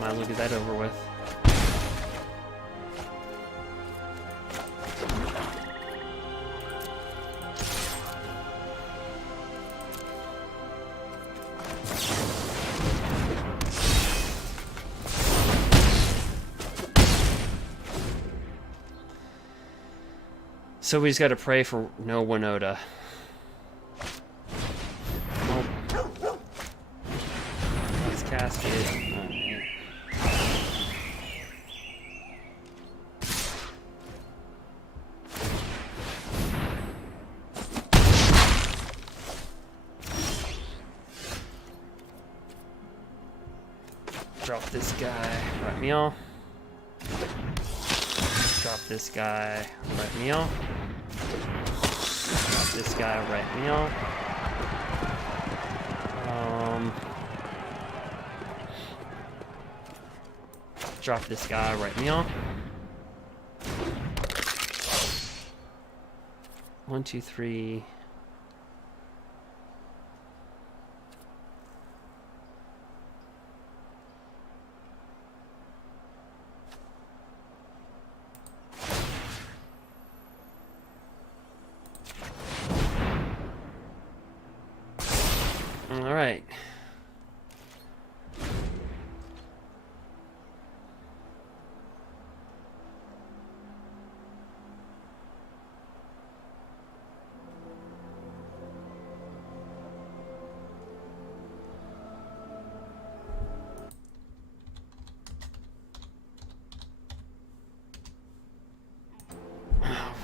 Might as well get that over with. So we just gotta pray for no Winota. Cast it. Right. Drop this guy. Right, meow. Drop this guy, right me off. Drop this guy, right me off. Drop this guy, right me off. 1, 2, 3. All right.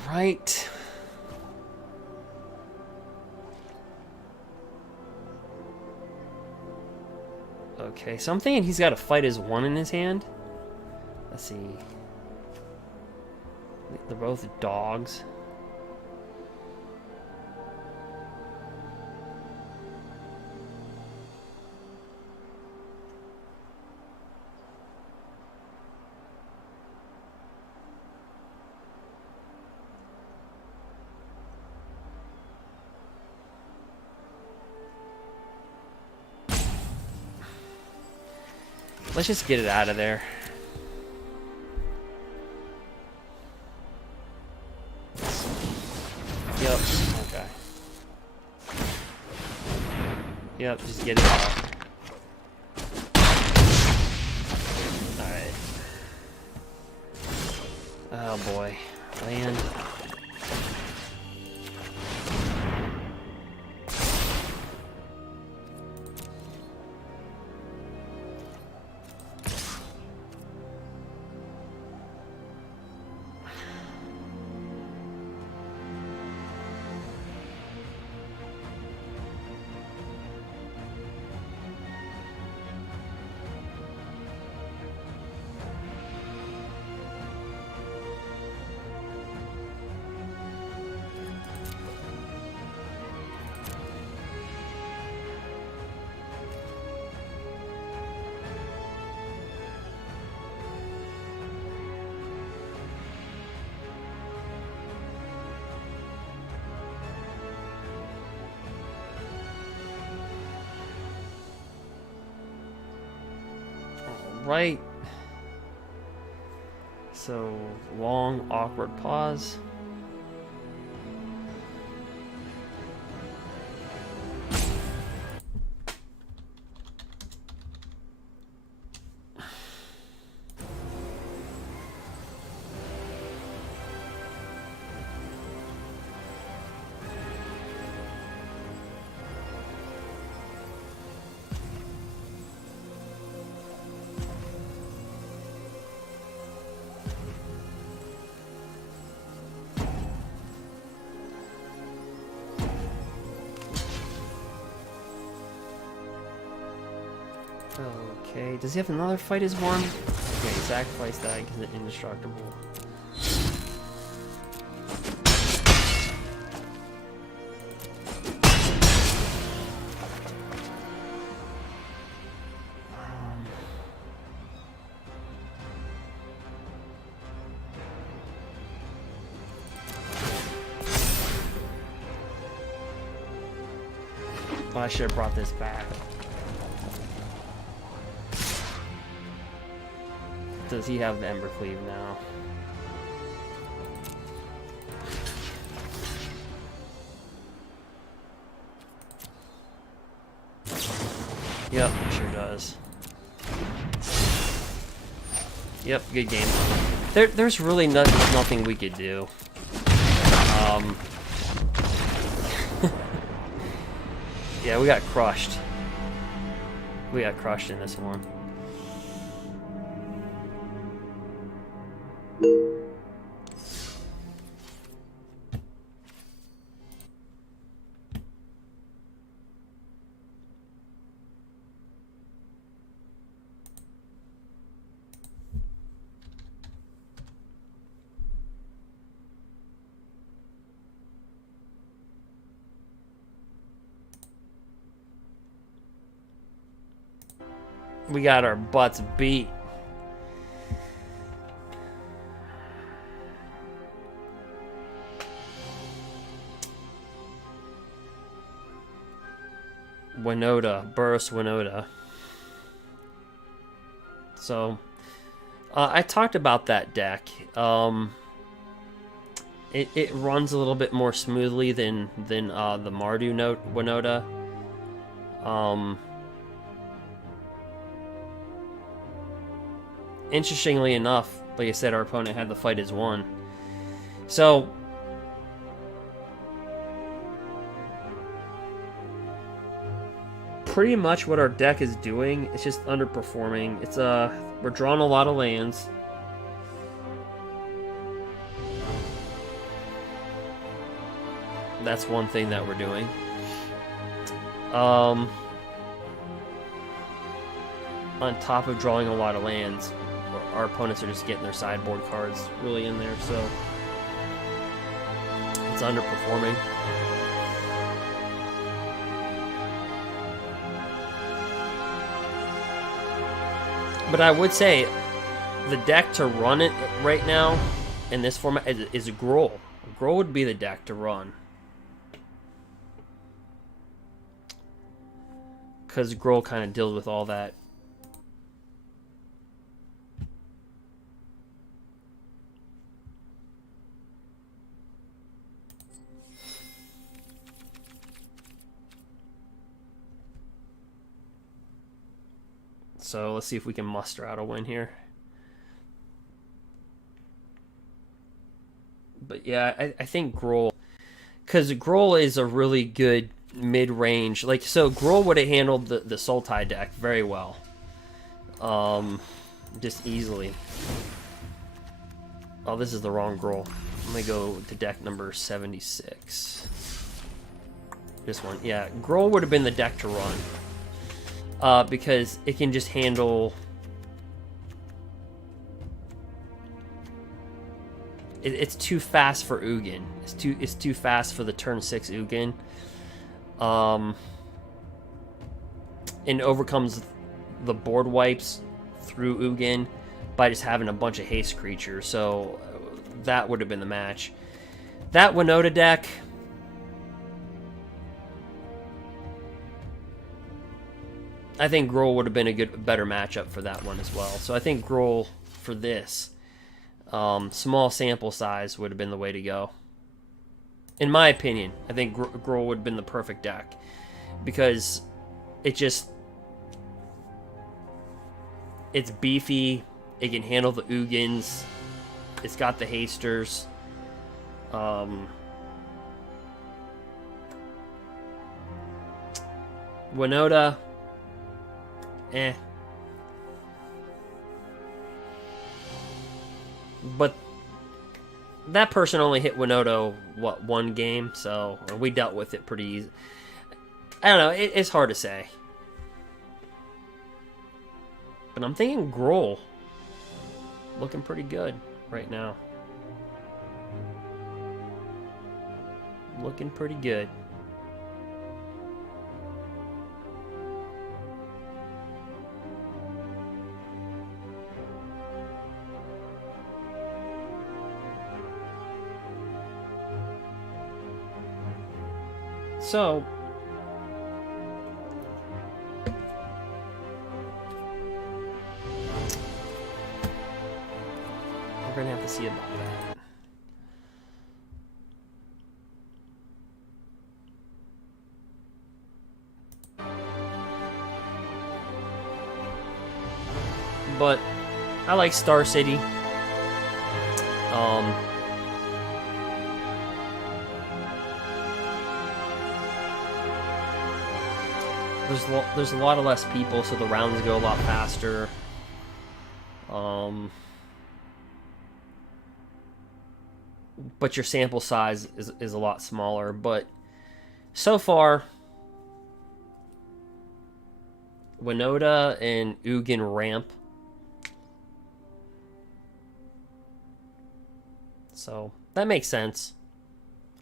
Right. Okay, so I'm thinking he's got to fight his 1 in his hand. Let's see. They're both dogs. Let's just get it out of there. Yep. Okay. Yep, just get it out. Alright. Oh boy. Land. Right. So, long, awkward pause. Okay, does he have another fight his 1? Okay, sacrifice that because it's indestructible. Well, I should have brought this back. Does he have the Ember Cleave now? Yep, sure does. Yep, good game. There's really nothing we could do. Yeah, we got crushed. We got crushed in this one. We got our butts beat. Winota, Burst Winota. So, I talked about that deck. It runs a little bit more smoothly than the Mardu Winota. Interestingly enough, like I said, our opponent had the fight as one. So, pretty much what our deck is doing, it's just underperforming. It's we're drawing a lot of lands. That's one thing that we're doing. On top of drawing a lot of lands, our opponents are just getting their sideboard cards really in there, so it's underperforming. But I would say the deck to run it right now in this format is a Grwoth. Grwoth would be the deck to run. Because Grwoth kind of deals with all that. So let's see if we can muster out a win here. But yeah, I think Grwoth, because Grwoth is a really good mid-range. Like, so Grwoth would have handled the Sultai deck very well. Just easily. Oh, this is the wrong Grwoth. I'm going to go to deck number 76. This one. Yeah, Grwoth would have been the deck to run. Because it can just handle... It's too fast for Ugin. It's too fast for the turn 6 Ugin. And overcomes the board wipes through Ugin by just having a bunch of haste creatures. So that would have been the match. That Winota deck... I think Grwoth would have been a better matchup for that one as well. So I think Grwoth for this, small sample size would have been the way to go. In my opinion, I think Grwoth would have been the perfect deck. Because it's beefy, it can handle the Ugins, it's got the hasters. Winota... But that person only hit Winota, what, one game? So we dealt with it pretty easy. I don't know, it's hard to say. But I'm thinking Grwoth looking pretty good right now. Looking pretty good. So, we're going to have to see about that. But I like Star City. There's a lot of less people, so the rounds go a lot faster. But your sample size is a lot smaller. But so far, Winota and Ugin ramp. So that makes sense.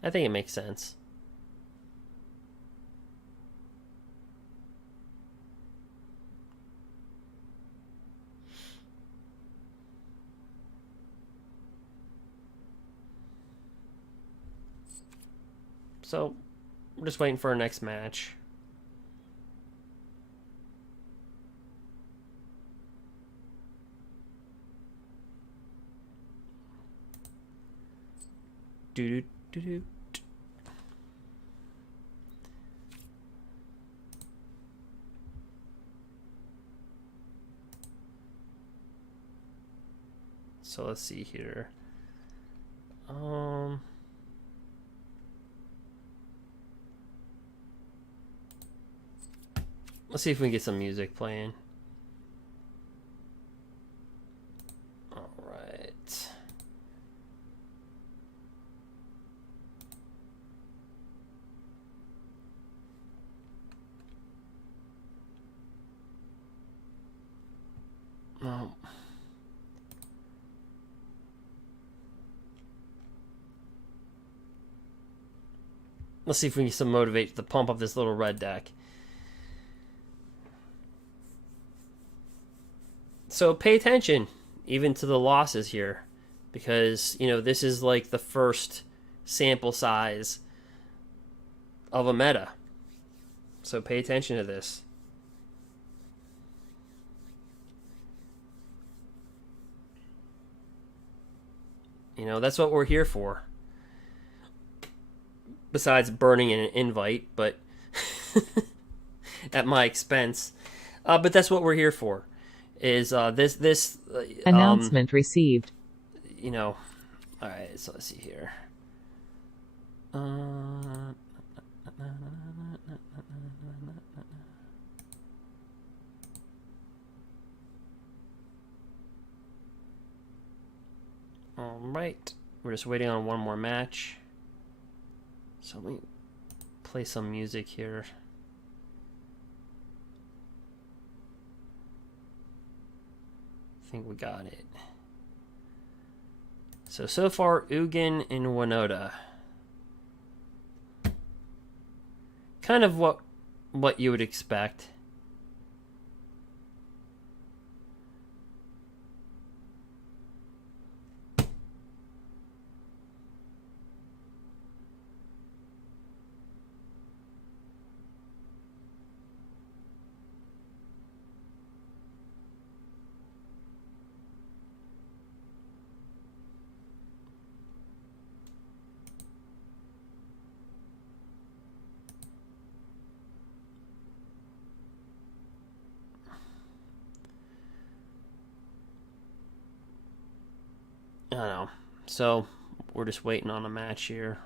I think it makes sense. So we're just waiting for our next match. Do do do do. So let's see here. Let's see if we can get some music playing. All right. Oh. Let's see if we can get some motivate to pump up this little red deck. So pay attention even to the losses here, because, you know, this is like the first sample size of a meta. So pay attention to this. You know, that's what we're here for. Besides burning an invite, but at my expense. But that's what we're here for. Is this Announcement received. You know, all right. So let's see here. All right, we're just waiting on one more match. So let me play some music here. I think we got it. So far, Ugin and Winota. Kind of what you would expect. I don't know. So we're just waiting on a match here.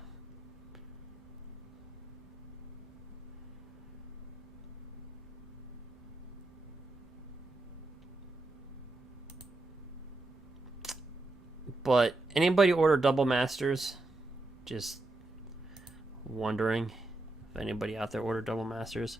But anybody order double masters? Just wondering if anybody out there ordered double masters.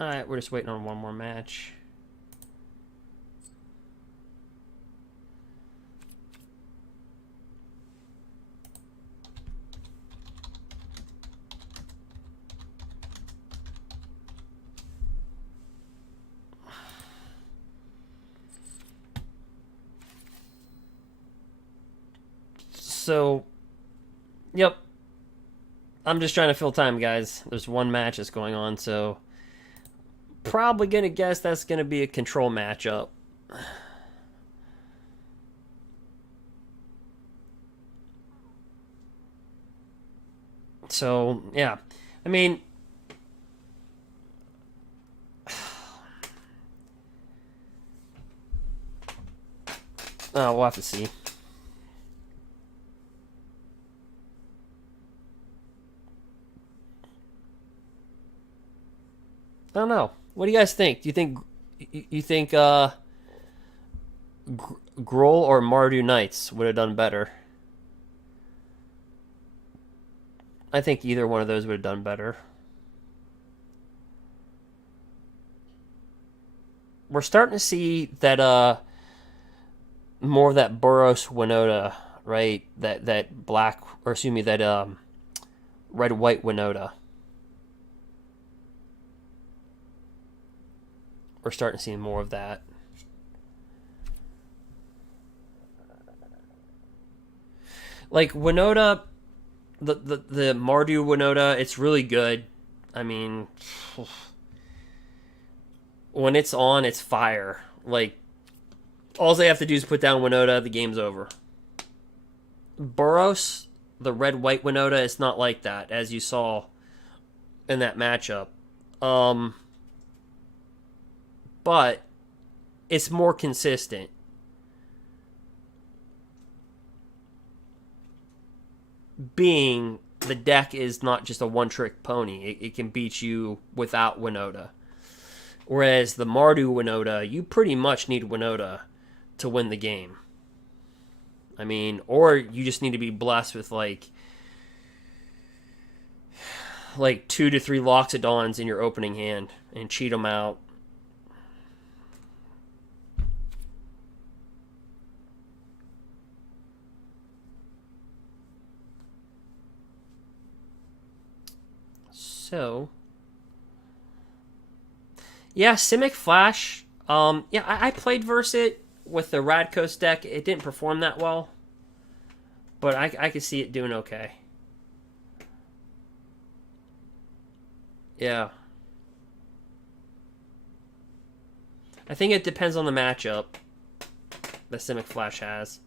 Alright, we're just waiting on one more match. So, yep. I'm just trying to fill time, guys. There's one match that's going on, so probably gonna guess that's gonna be a control matchup. So yeah, I mean, we'll have to see. I don't know. What do you guys think? Do you think Grol or Mardu Knights would have done better? I think either one of those would have done better. We're starting to see that more of that Boros-Winota, right? That black, or excuse me, that red-white Winota. We're starting to see more of that. Like Winota, the Mardu Winota, it's really good. I mean, when it's on, it's fire. Like, all they have to do is put down Winota, the game's over. Boros, the red-white Winota, it's not like that, as you saw in that matchup. But it's more consistent. Being the deck is not just a one-trick pony. It can beat you without Winota. Whereas the Mardu Winota, you pretty much need Winota to win the game. I mean, or you just need to be blessed with like 2 to 3 Loxodons in your opening hand and cheat them out. So, yeah, Simic Flash. Yeah, I played versus it with the Rakdos deck. It didn't perform that well, but I could see it doing okay. Yeah. I think it depends on the matchup that Simic Flash has.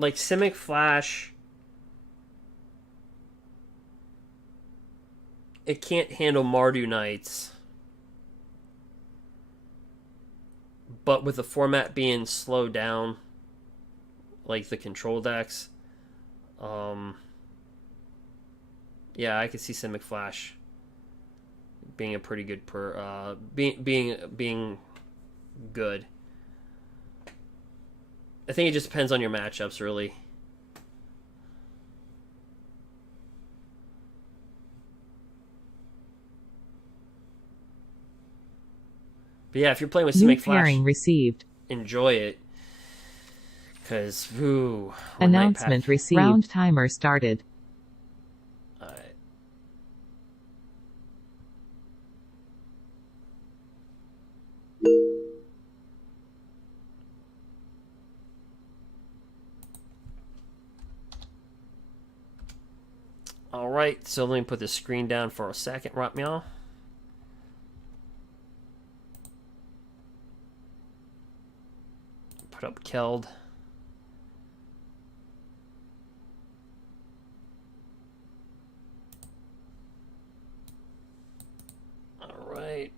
Like Simic Flash, it can't handle Mardu Knights. But with the format being slowed down, like the control decks, yeah, I could see Simic Flash being a pretty good being good. I think it just depends on your matchups, really. But yeah, if you're playing with Simic Flash, received. Enjoy it. Because, ooh. Announcement received. Round timer started. Alright. Alright, so let me put the screen down for a second, right, meow. Put up Keld. Alright.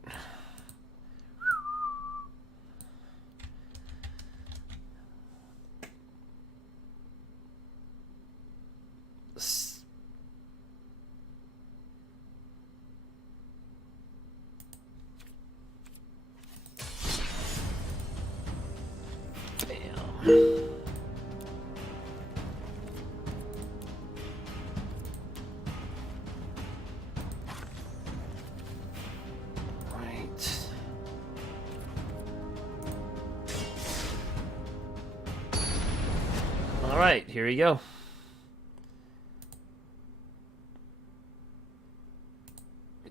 Alright, here we go.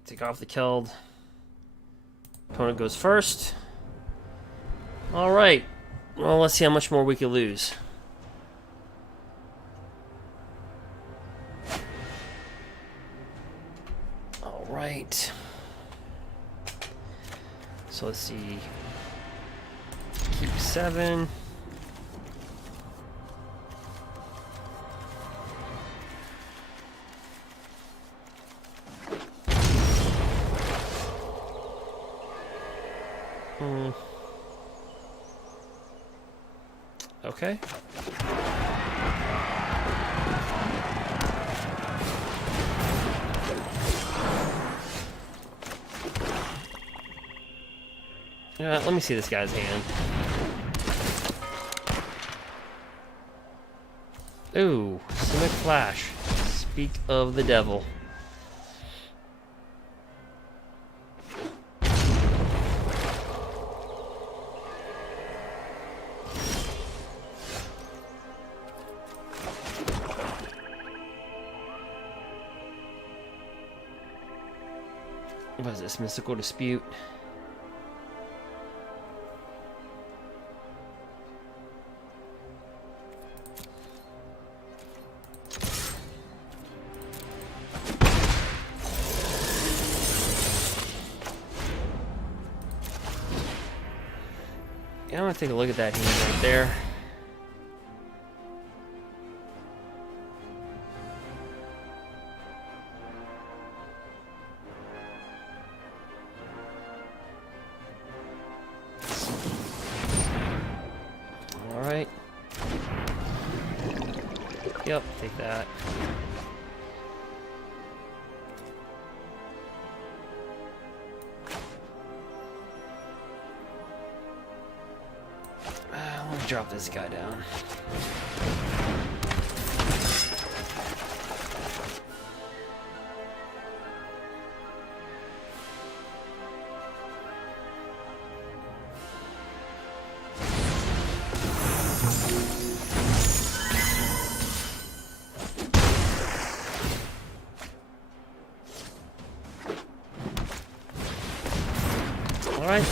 Take off the Keld. Opponent goes first. Alright. Well, let's see how much more we can lose. Alright. So let's see. Keep 7. Okay. Let me see this guy's hand. Ooh, Simic Flash. Speak of the devil. What is this? Mystical Dispute? Yeah, I'm gonna take a look at that hand right there. Alright. Yep, take that. Let me drop this guy down. All right.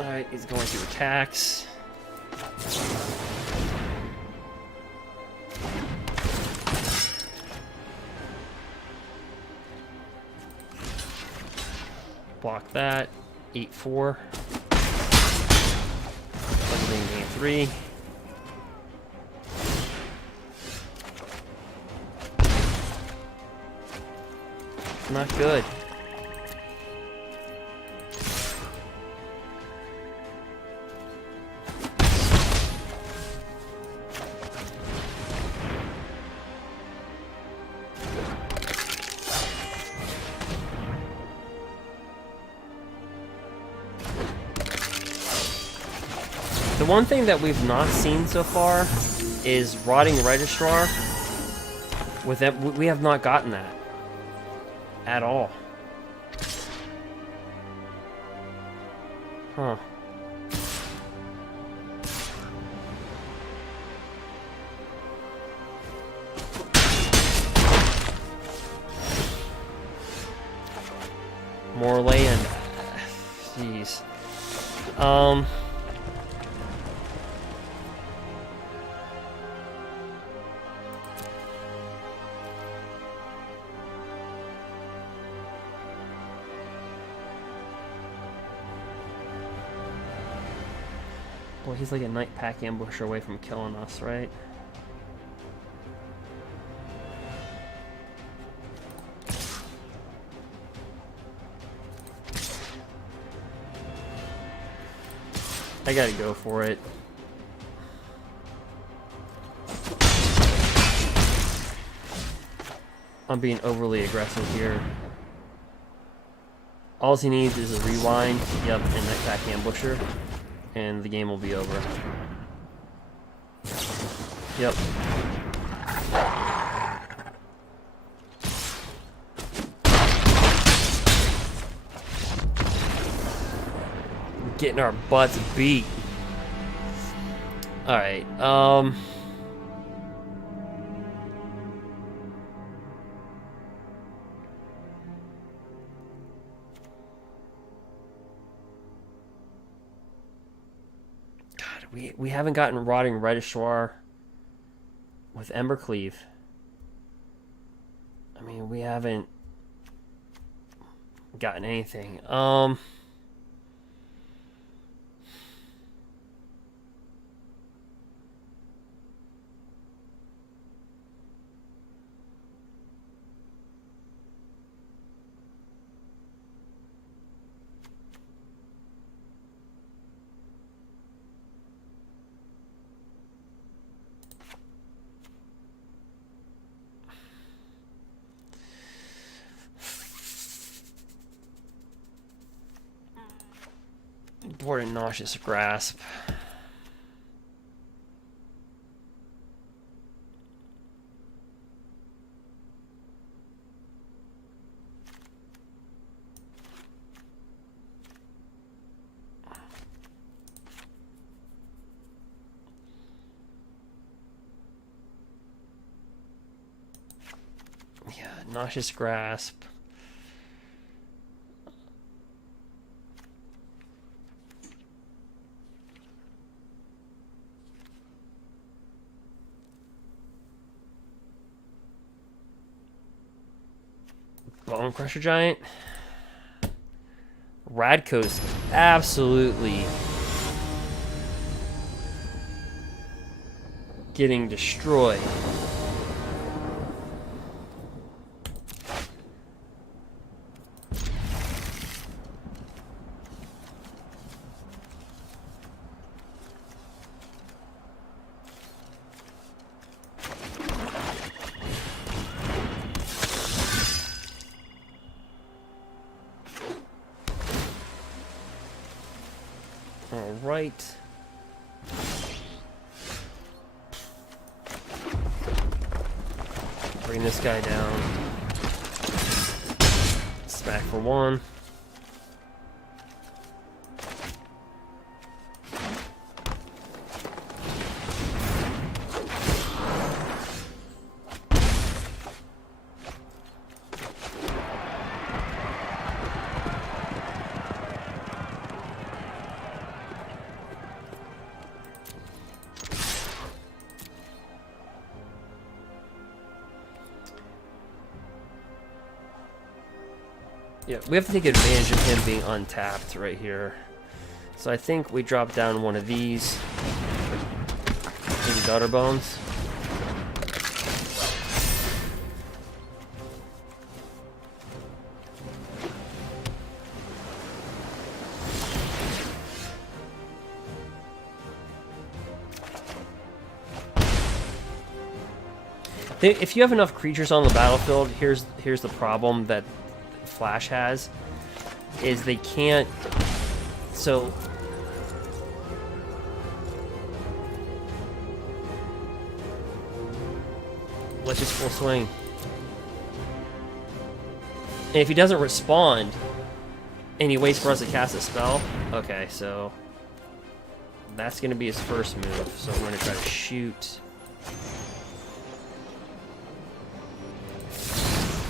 Alright, he's going to attacks. Block that. 8-4. Game 3. Not good. The one thing that we've not seen so far is Rotting Registrar. With that, we have not gotten that at all. Huh. More land. Jeez. Well, he's like a night pack ambusher away from killing us, right? I gotta go for it. I'm being overly aggressive here. All he needs is a rewind, yep, and night pack ambusher, and the game will be over. Yep. Getting our butts beat. Alright, God, we haven't gotten Rotting Registrar with Embercleave. I mean, we haven't gotten anything. Bored and nauseous grasp. Yeah, nauseous grasp. Bone Crusher Giant. Rakdos absolutely getting destroyed. Right. Bring this guy down. Smack for one. Yeah, we have to take advantage of him being untapped right here. So I think we drop down one of these in Gutter Bones. If you have enough creatures on the battlefield, here's the problem that Flash has, is they can't, so let's just full swing. And if he doesn't respond and he waits for us to cast a spell, okay, so that's going to be his first move, so I'm going to try to shoot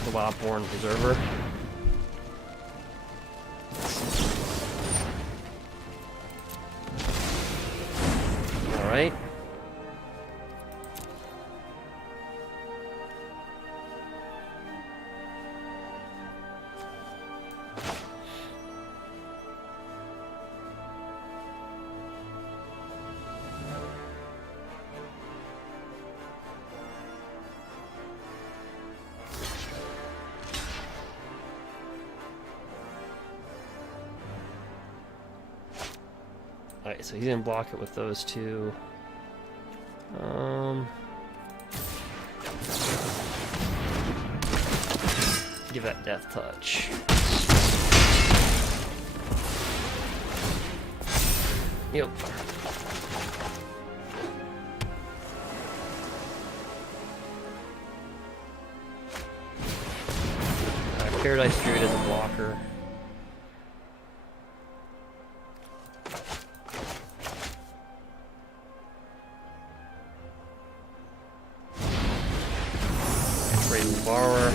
the Wildborn Preserver. Alright. Alright, so he's gonna block it with those two. Give that death touch. Yep. Alright, Paradise Druid as a blocker. Borrower.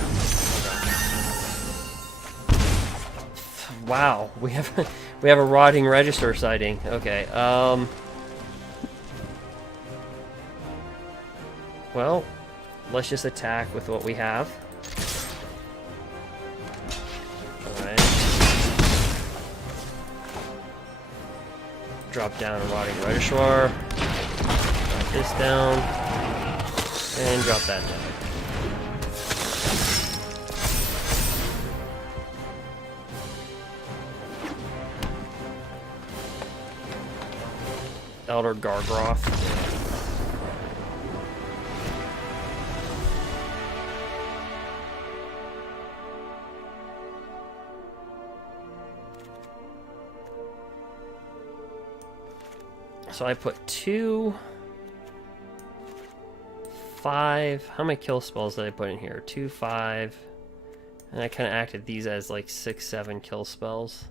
Wow, we have a rotting register sighting. Okay. Well, let's just attack with what we have. All right. Drop down a Rotting Regisaur. Drop this down. And drop that down. Elder Grwoth. So I put 2, 5. How many kill spells did I put in here? 2, 5. And I kind of acted these as like 6, 7 kill spells.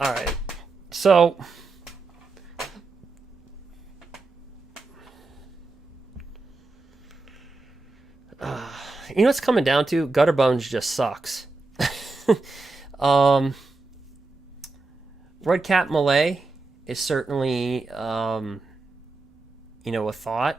Alright, so you know what's coming down to? Gutter Bones just sucks. Red Cap Melee is certainly, you know, a thought.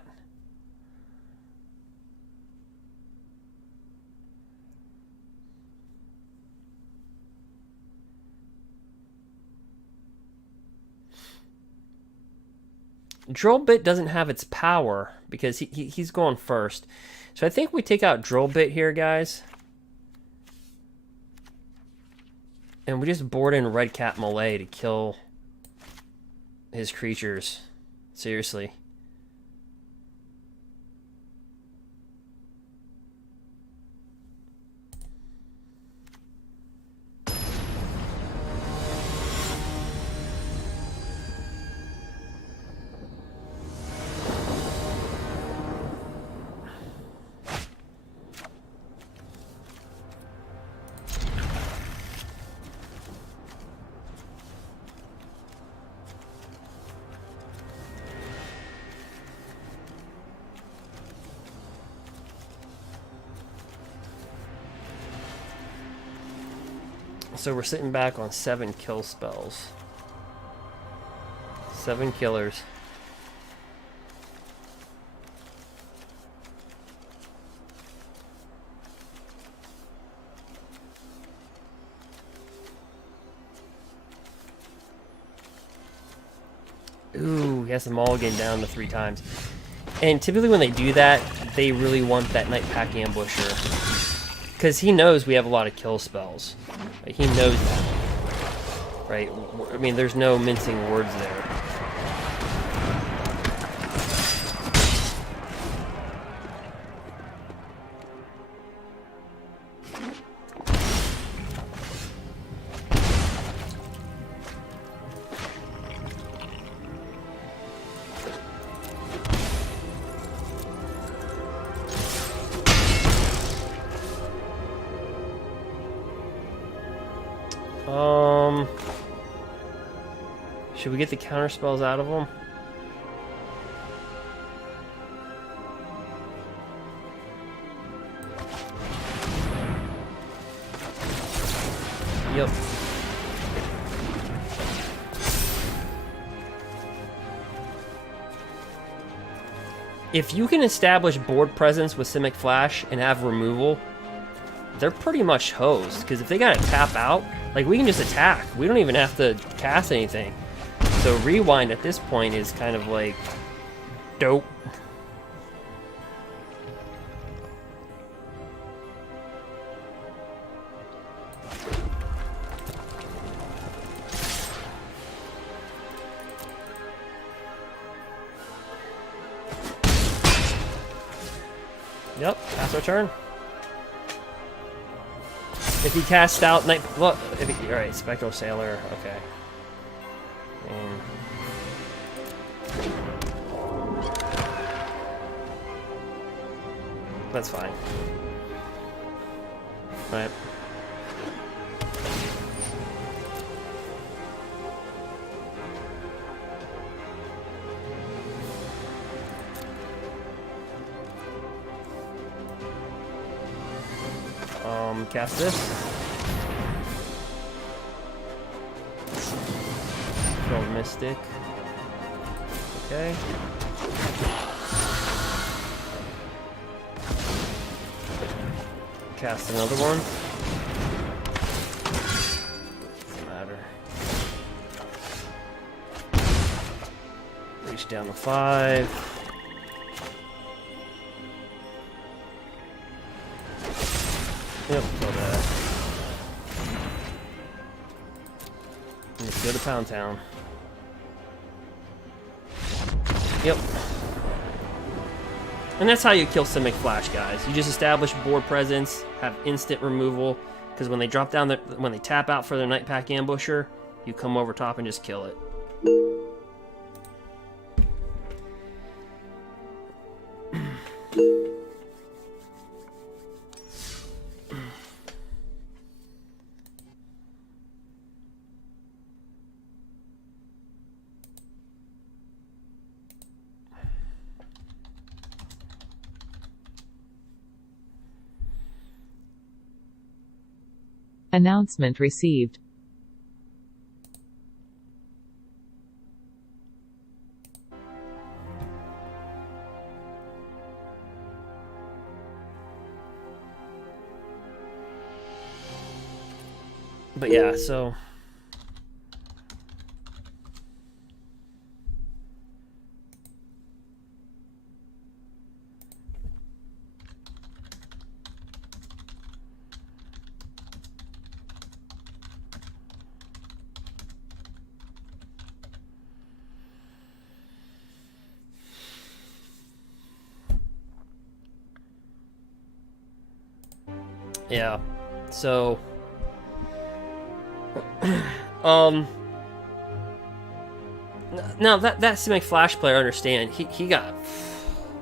Drill Bit doesn't have its power because he's going first. So I think we take out Drill Bit here, guys. And we just board in Red Cap Melee to kill his creatures. Seriously. So we're sitting back on 7 kill spells. 7 killers. Ooh, he has the mulligan down to 3 times. And typically when they do that, they really want that Night Pack Ambusher. Because he knows we have a lot of kill spells. Right? He knows that. Right? I mean, there's no mincing words there. Should we get the counter spells out of them? Yep. If you can establish board presence with Simic Flash and have removal, they're pretty much hosed. Because if they gotta tap out, like, we can just attack. We don't even have to cast anything. So Rewind at this point is kind of like dope. Yep, pass our turn. If he casts out Night, look, if he, all right, Spectral Sailor, okay. And that's fine. All right. Cast this. Mystic. Okay. Cast another one. Doesn't matter. Reach down to 5. Yep, kill that. Let's go to Pound Town. Yep. And that's how you kill Simic Flash, guys. You just establish board presence, have instant removal, because when they drop down, when they tap out for their Night Pack Ambusher, you come over top and just kill it. Announcement received. But yeah, so yeah, so now that Simic Flash player, understand, he got,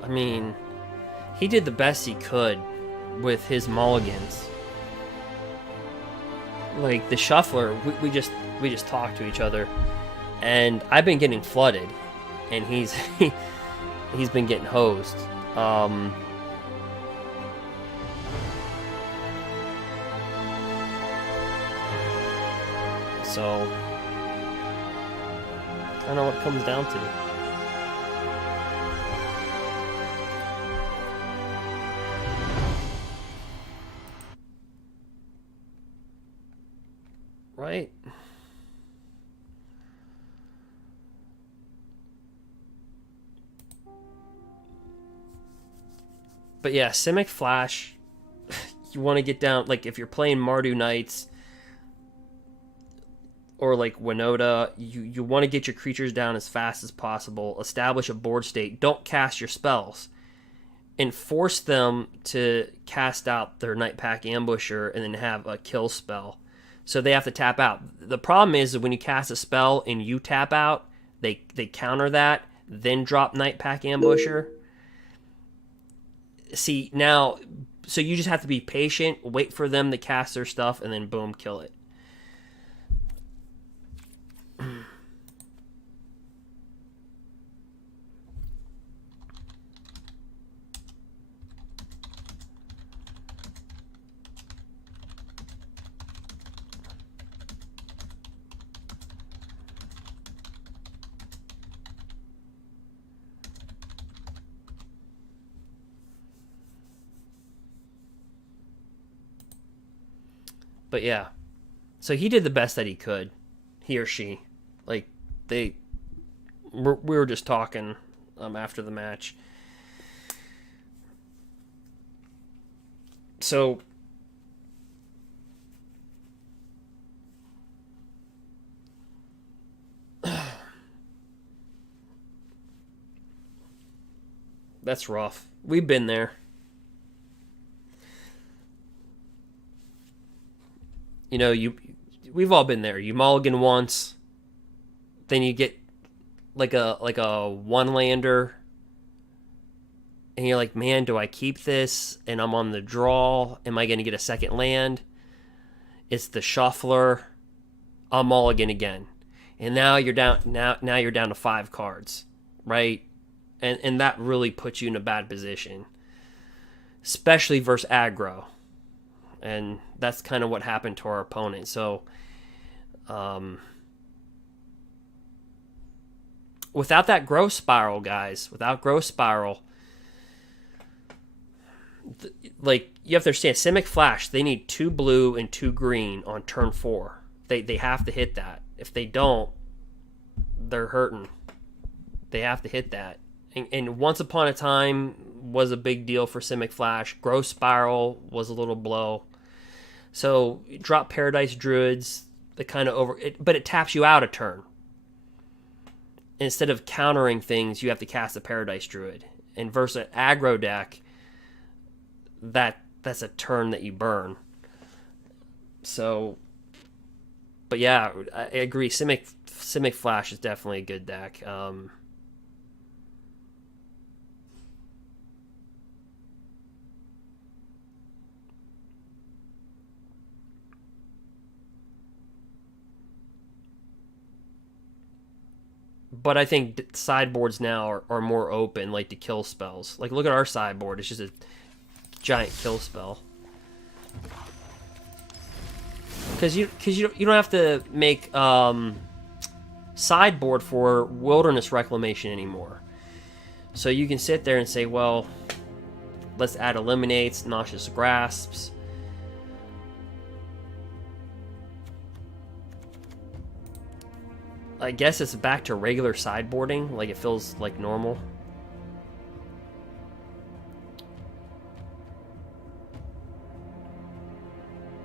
I mean, he did the best he could with his mulligans. Like the shuffler, we just talked to each other, and I've been getting flooded, and he's he's been getting hosed. So, kind of what it comes down to. Right? But yeah, Simic Flash, you want to get down, like if you're playing Mardu Knights, or like Winota, you want to get your creatures down as fast as possible, establish a board state, don't cast your spells, and force them to cast out their Night Pack Ambusher and then have a kill spell. So they have to tap out. The problem is that when you cast a spell and you tap out, they counter that, then drop Night Pack Ambusher. See, now, so you just have to be patient, wait for them to cast their stuff, and then boom, kill it. But yeah, so he did the best that he could, he or she. Like, we were just talking after the match. So, that's rough. We've been there. You know, we've all been there. You mulligan once, then you get like a one-lander, and you're like, man, do I keep this? And I'm on the draw. Am I going to get a second land? It's the shuffler. I'll mulligan again, and now you're down. Now you're down to 5 cards, right? And that really puts you in a bad position, especially versus aggro. And that's kind of what happened to our opponent. So, without that growth spiral, guys, without growth spiral, like, you have to understand, Simic Flash, they need 2 blue and 2 green on turn 4. They have to hit that. If they don't, they're hurting. They have to hit that. And Once Upon a Time was a big deal for Simic Flash. Growth Spiral was a little blow. So drop Paradise Druids, the kind of but it taps you out a turn. Instead of countering things, you have to cast a Paradise Druid. And versus an aggro deck, that's a turn that you burn. So, but yeah, I agree. Simic Flash is definitely a good deck. But I think sideboards now are more open, like to kill spells. Like, look at our sideboard; it's just a giant kill spell. Because you don't have to make sideboard for Wilderness Reclamation anymore. So you can sit there and say, well, let's add Eliminates, Noxious Grasps. I guess it's back to regular sideboarding, like it feels like normal.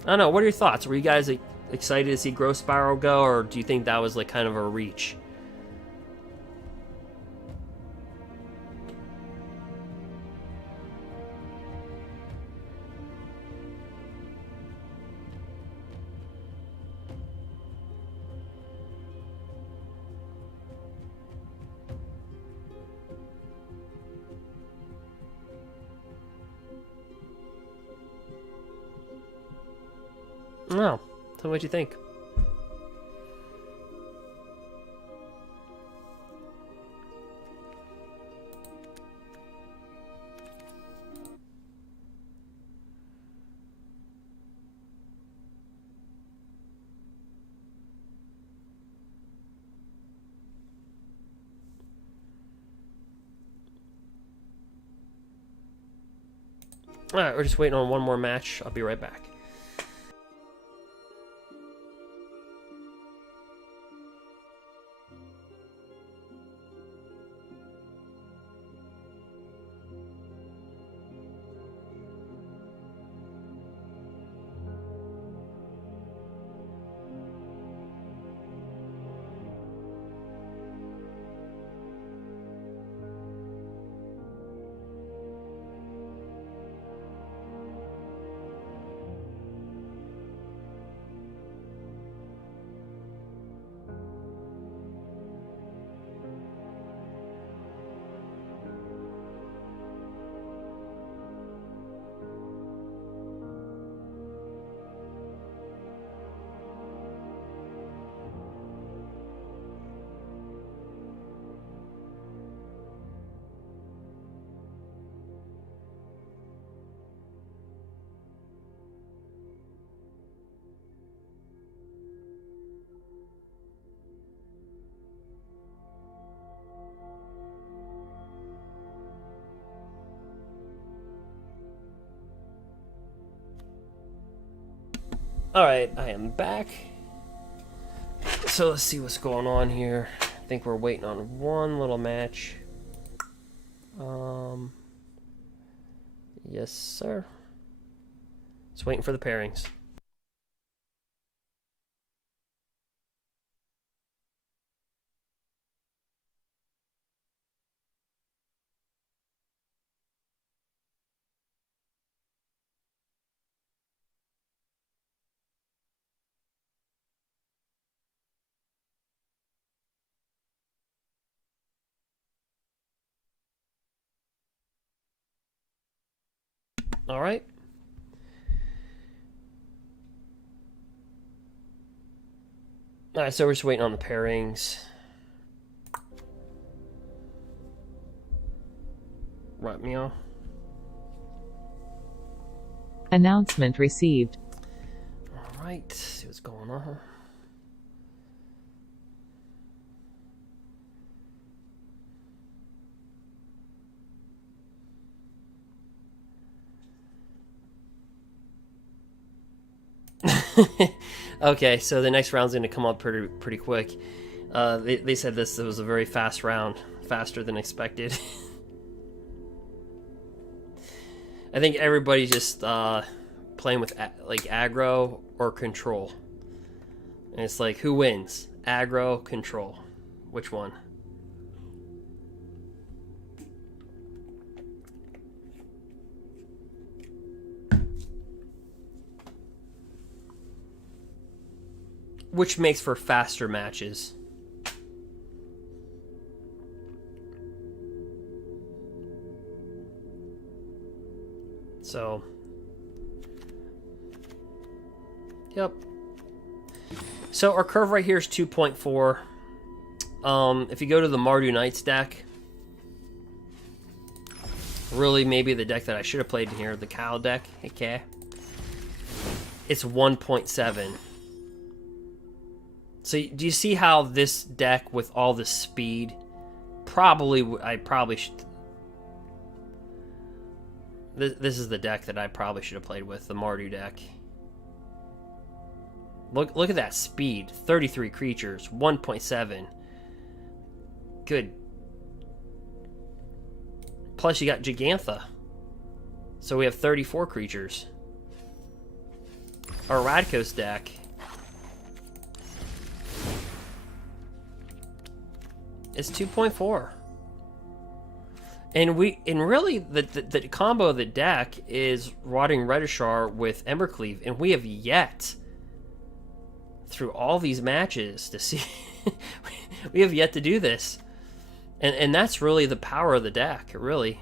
I don't know, what are your thoughts? Were you guys excited to see Growth Spiral go, or do you think that was like kind of a reach? No. Tell me what you think. Alright, we're just waiting on one more match. I'll be right back. Alright, I am back. So let's see what's going on here. I think we're waiting on one little match. Yes, sir. Just waiting for the pairings. All right. All right, so we're just waiting on the pairings. Right, meow. Announcement received. All right, see what's going on. Okay, so the next round's going to come up pretty quick. They said this was a very fast round, faster than expected. I think everybody's just playing with like aggro or control, and it's like, who wins? Aggro, control, which one? Which makes for faster matches. So, yep. So our curve right here is 2.4. If you go to the Mardu Knights deck, really maybe the deck that I should have played in here, the Cow deck, okay, it's 1.7. So do you see how this deck with all the speed, I probably should... This is the deck that I probably should have played with, the Mardu deck. Look at that speed. 33 creatures, 1.7. Good. Plus you got Gigantha. So we have 34 creatures. Our Rakdos deck is 2.4. And really the combo of the deck is Rotting Redishar with Embercleave, and we have yet, through all these matches, to see we have yet to do this. And that's really the power of the deck, really.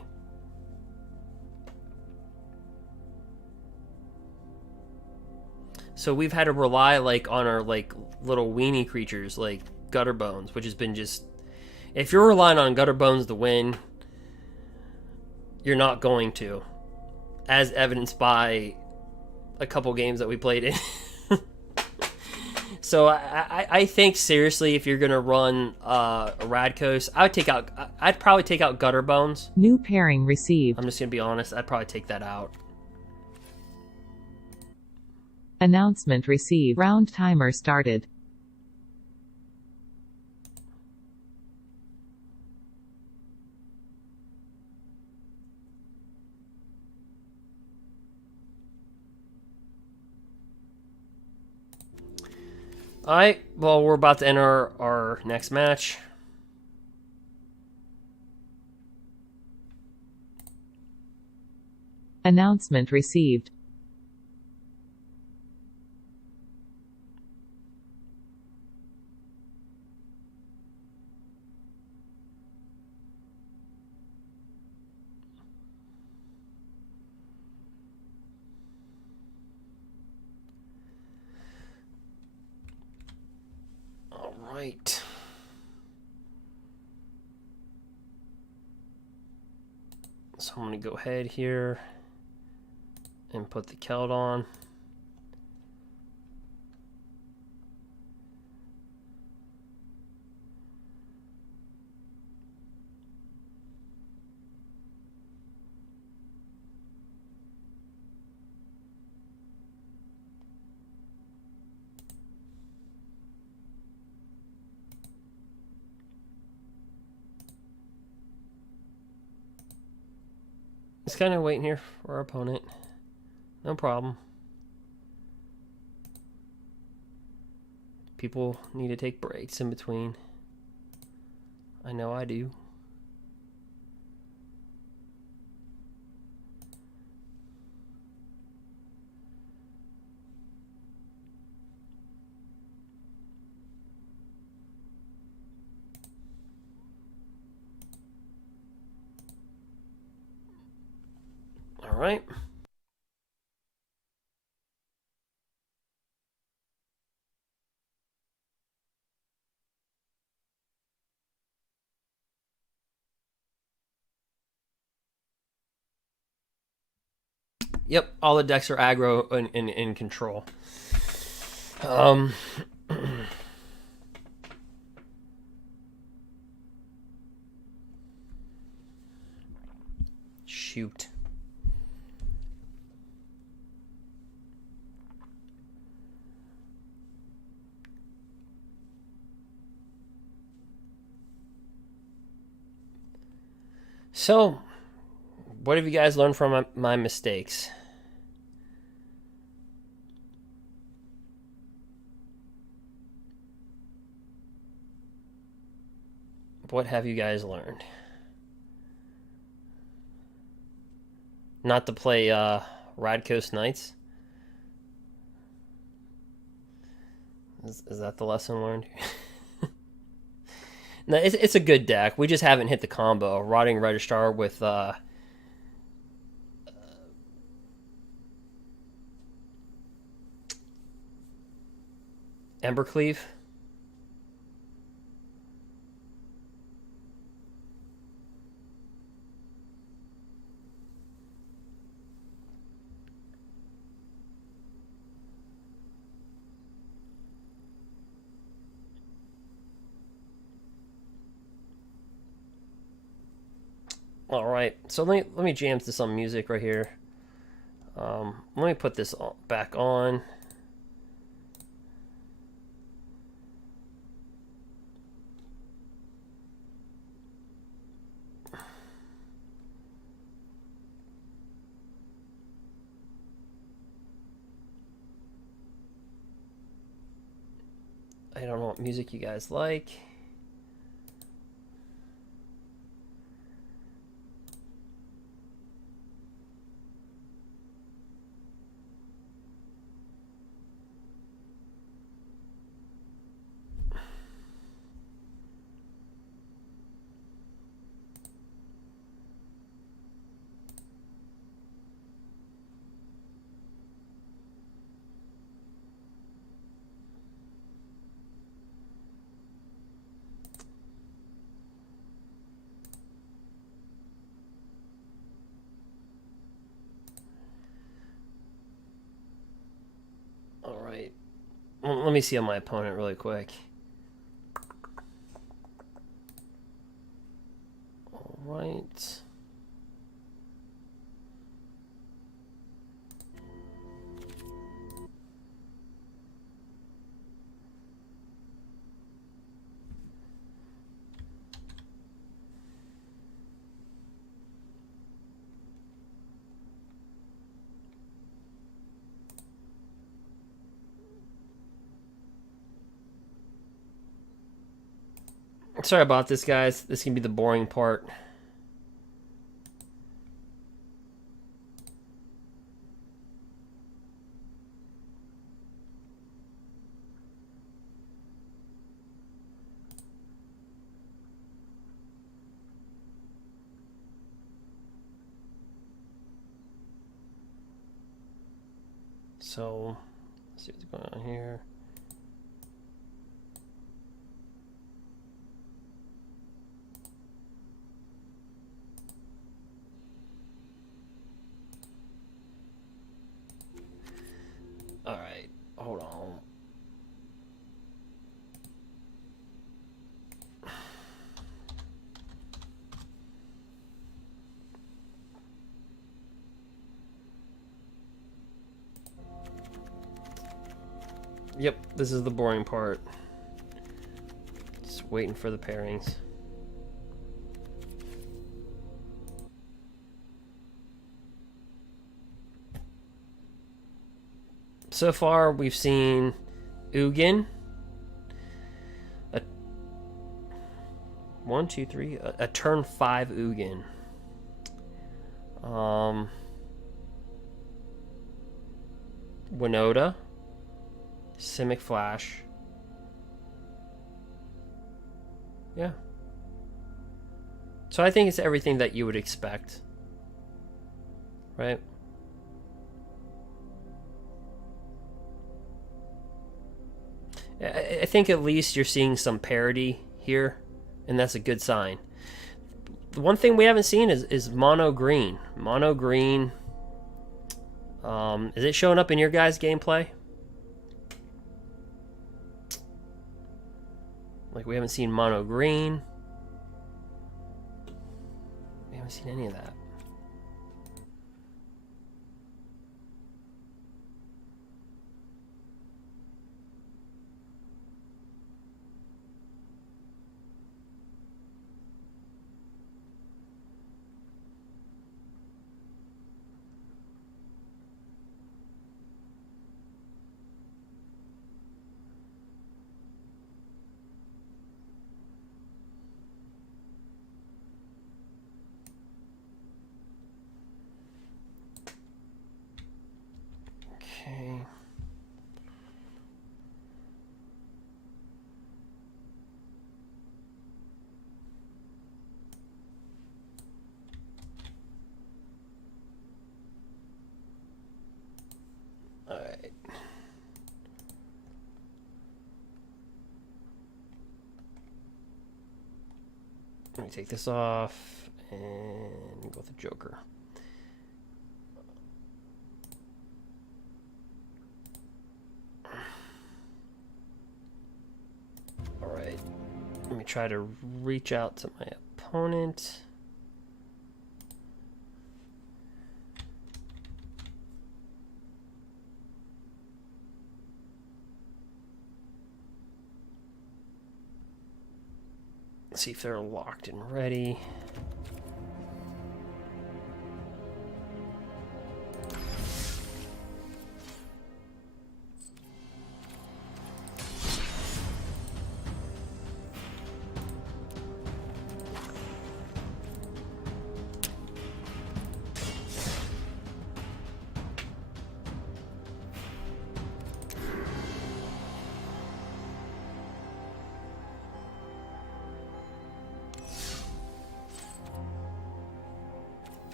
So we've had to rely like on our like little weenie creatures like Gutter Bones, which has been just, if you're relying on Gutter Bones to win, you're not going to, as evidenced by a couple games that we played in. So I think seriously, if you're gonna run Rakdos, I'd probably take out Gutter Bones. New pairing received. I'm just gonna be honest, I'd probably take that out. Announcement received. Round timer started. Alright, well, we're about to enter our next match. Announcement received. Right. So I'm going to go ahead here and put the Keld on. Just kind of waiting here for our opponent. No problem. People need to take breaks in between. I know I do. All right. Yep, all the decks are aggro and in control. Shoot. So, what have you guys learned from my mistakes? What have you guys learned? Not to play Rakdos Knights? Is that the lesson learned? No, it's a good deck. We just haven't hit the combo. Rotting Registrar with Embercleave. All right, so let me jam to some music right here. Let me put this back on. I don't know what music you guys like. All right. Let me see on my opponent really quick. All right. Sorry about this, guys. This can be the boring part. So, let's see what's going on here. All right, hold on. Yep, this is the boring part. Just waiting for the pairings. So far, we've seen Ugin. A turn 5 Ugin. Winota. Simic Flash. Yeah. So I think it's everything that you would expect. Right? I think at least you're seeing some parity here, and that's a good sign. The one thing we haven't seen is mono green. Mono green. Is it showing up in your guys' gameplay? Like, we haven't seen mono green. We haven't seen any of that. Let me take this off and go with the Joker. Alright. Let me try to reach out to my opponent. See if they're locked and ready.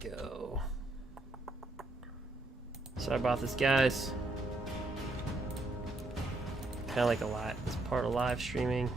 Go. Sorry about this, guys. Kind of like a lot. It's part of live streaming.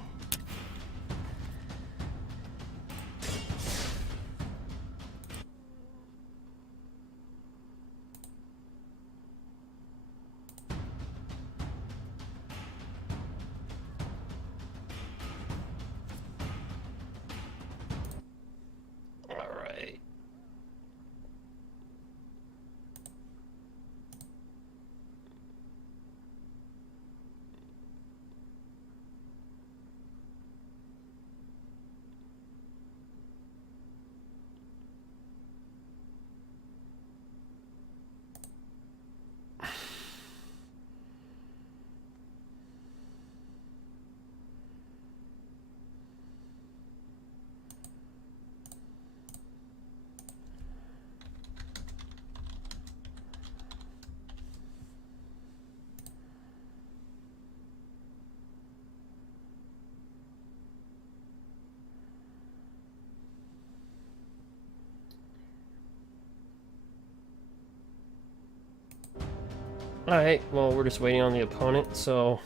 Alright, well, we're just waiting on the opponent, so...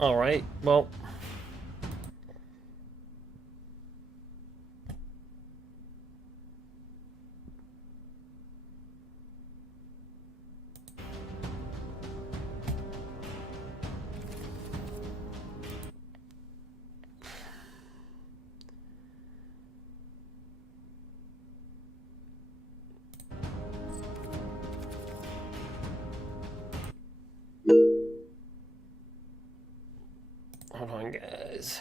Alright, well... Hold on, guys.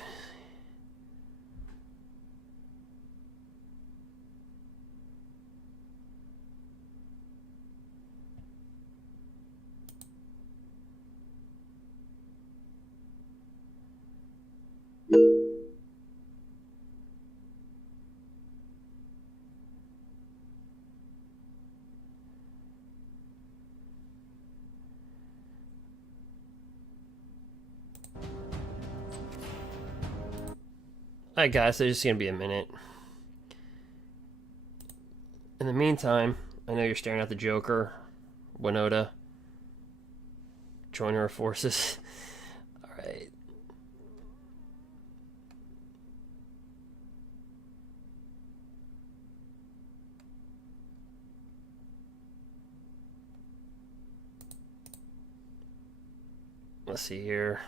Alright, guys, it's just gonna be a minute. In the meantime, I know you're staring at the Joker, Winota. Join our forces. Alright. Let's see here.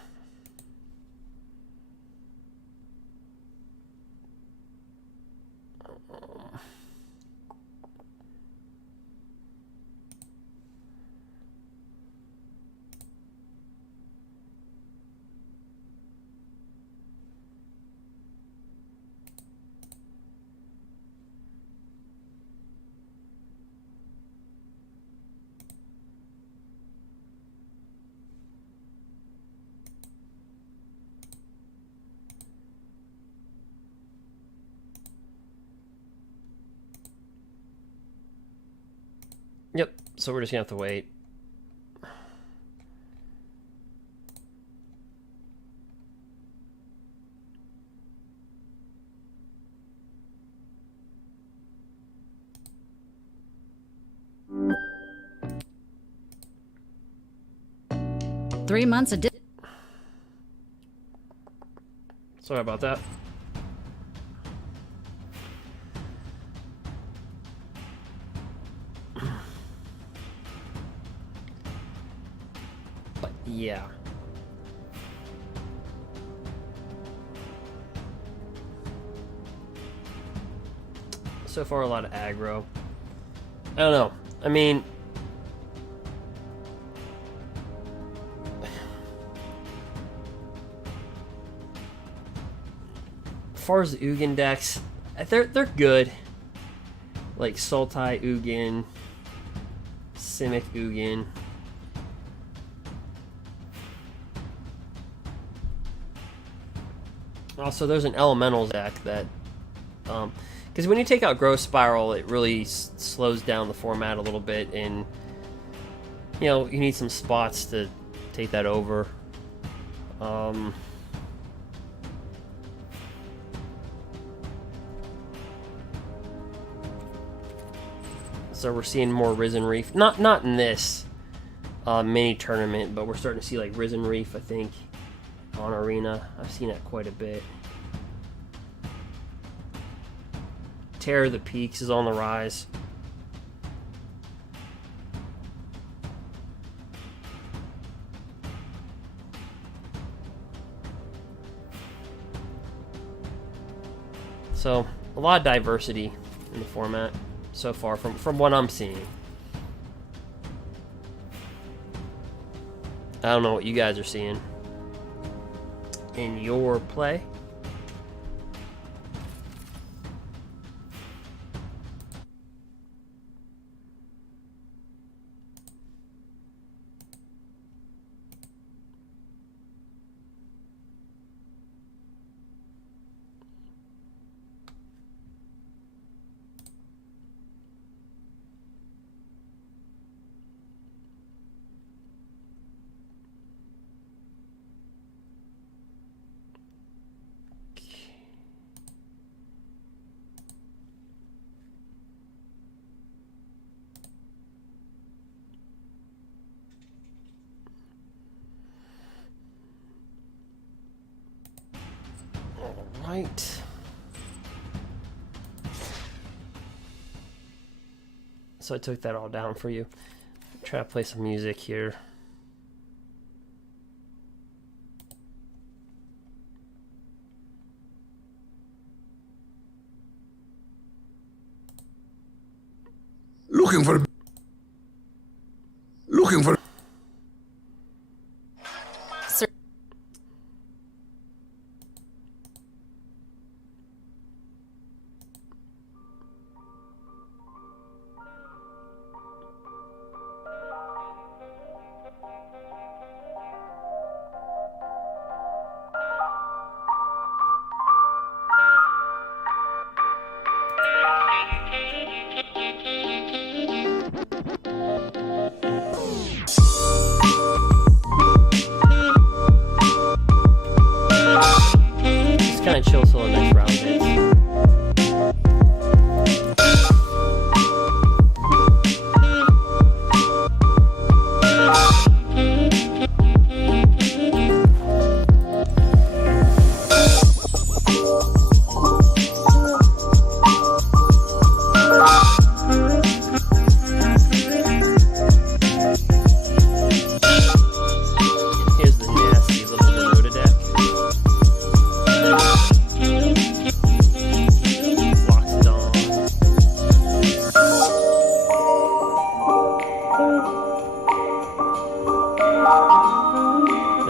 Yep, so we're just gonna have to wait. Three months a Sorry about that. But yeah. So far, a lot of aggro. I don't know. I mean, as far as the ugin decks, they're good. Like Sultai ugin, Simic ugin. Also, there's an elementals deck that, because when you take out Growth Spiral, it really slows down the format a little bit, and you know you need some spots to take that over. So we're seeing more Risen Reef, not in this mini tournament, but we're starting to see like Risen Reef, I think, on Arena. I've seen it quite a bit. Terror of the Peaks is on the rise. So a lot of diversity in the format so far from what I'm seeing. I don't know what you guys are seeing in your play. Right. So I took that all down for you. Try to play some music here. Looking for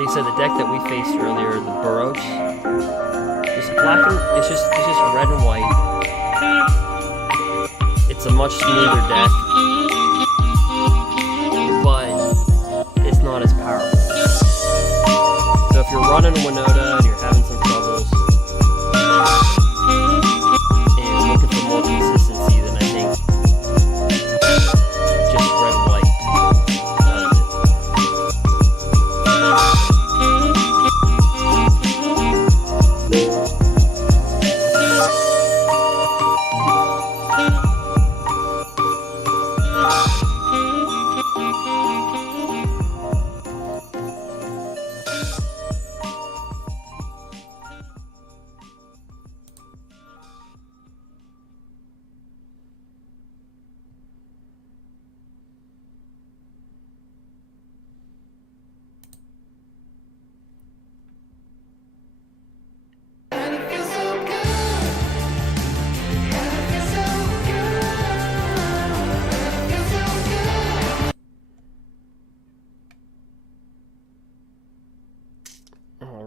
I said, the deck that we faced earlier, the Burrows, it's black and it's just red and white. It's a much smoother deck, but it's not as powerful. So if you're running a Winota and you're having some troubles and looking for more consistency, then I think just red and white does it.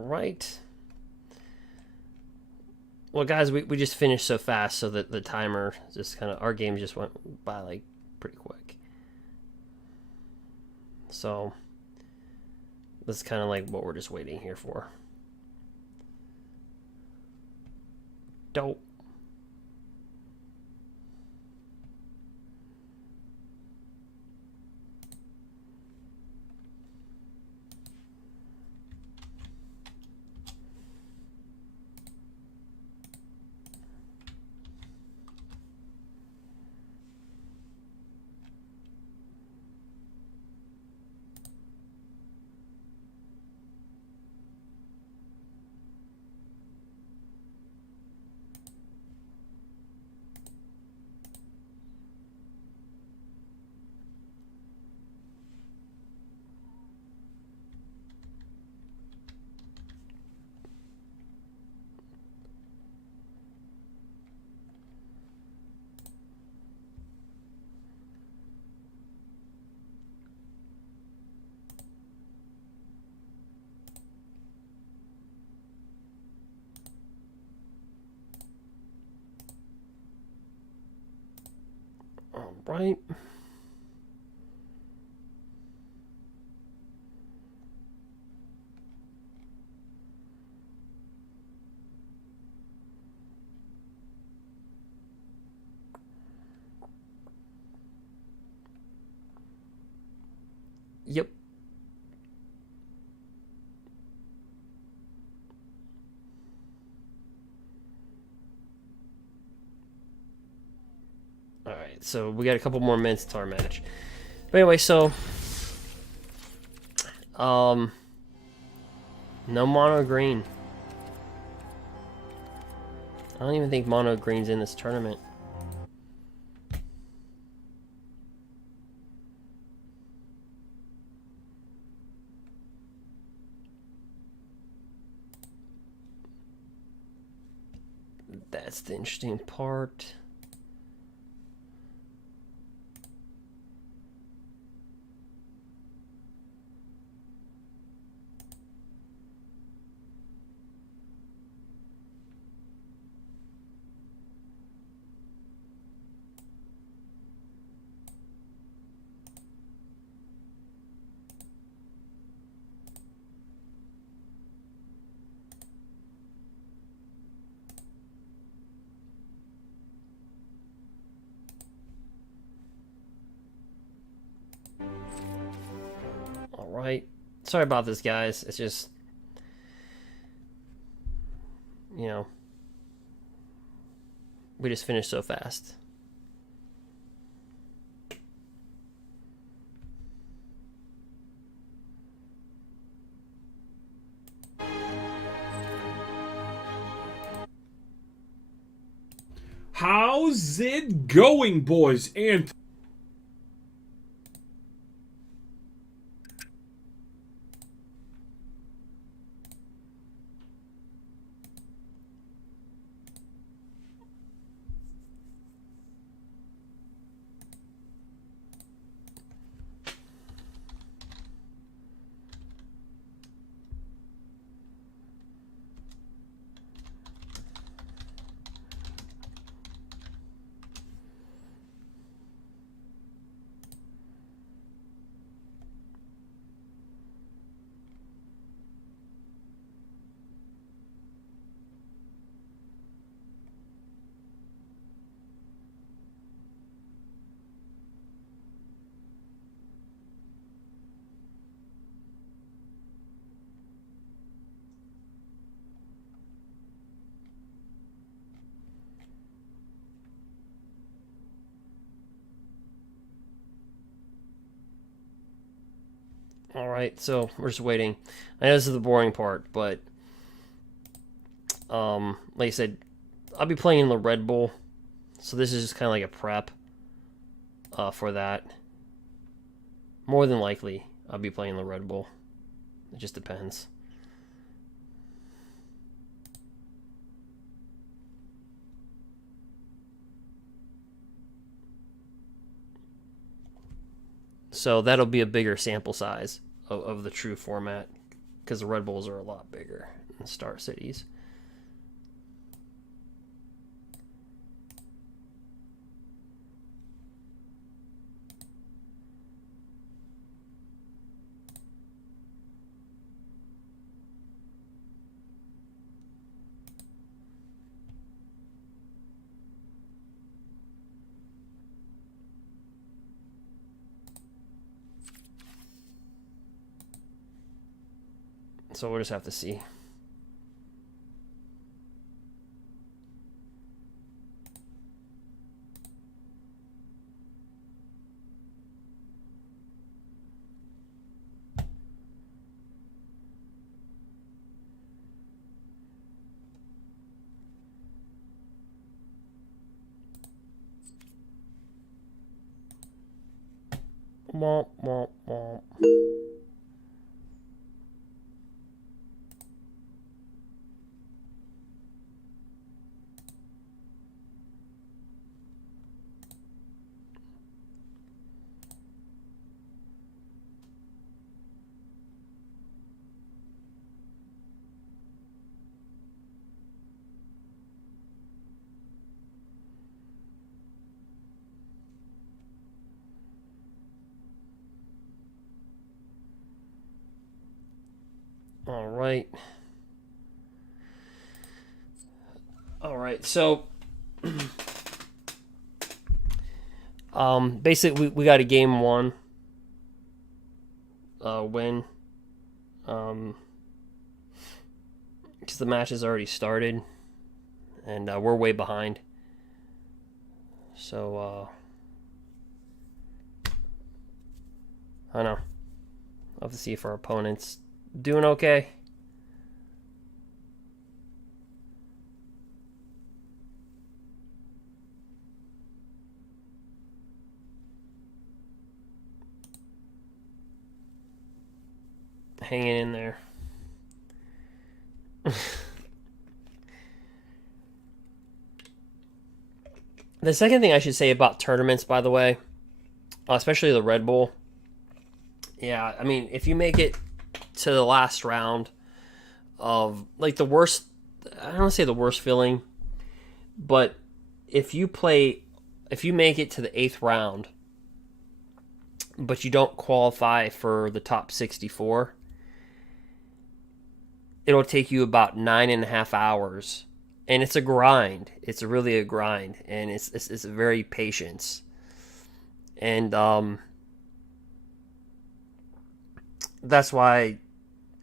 Right. Well, guys, we just finished so fast, so that the timer just kind of, our game just went by like pretty quick. So that's kind of like what we're just waiting here for. Dope. All right. Yep. All right, so we got a couple more minutes to our match. But anyway, so no mono green. I don't even think mono green's in this tournament. That's the interesting part. Alright. Sorry about this, guys. It's just, you know, we just finished so fast. How's it going, boys and All right, so we're just waiting. I know this is the boring part, but like I said, I'll be playing in the Red Bull, so this is just kind of like a prep for that. More than likely, I'll be playing the Red Bull. It just depends. So that'll be a bigger sample size of the true format, because the Red Bulls are a lot bigger than Star Cities. So we'll just have to see. Womp, womp, womp. All right. All right. So, basically, we got a game one win. Because the match has already started, and we're way behind. So, I don't know. I'll have to see if our opponent's doing okay. Hanging in there. The second thing I should say about tournaments, by the way, especially the Red Bull. Yeah, I mean, if you make it to the last round of, like, the worst, I don't want to say the worst feeling, but if you make it to the 8th round, but you don't qualify for the top 64, it'll take you about 9.5 hours, and it's a grind. It's really a grind, and it's very patience, and that's why,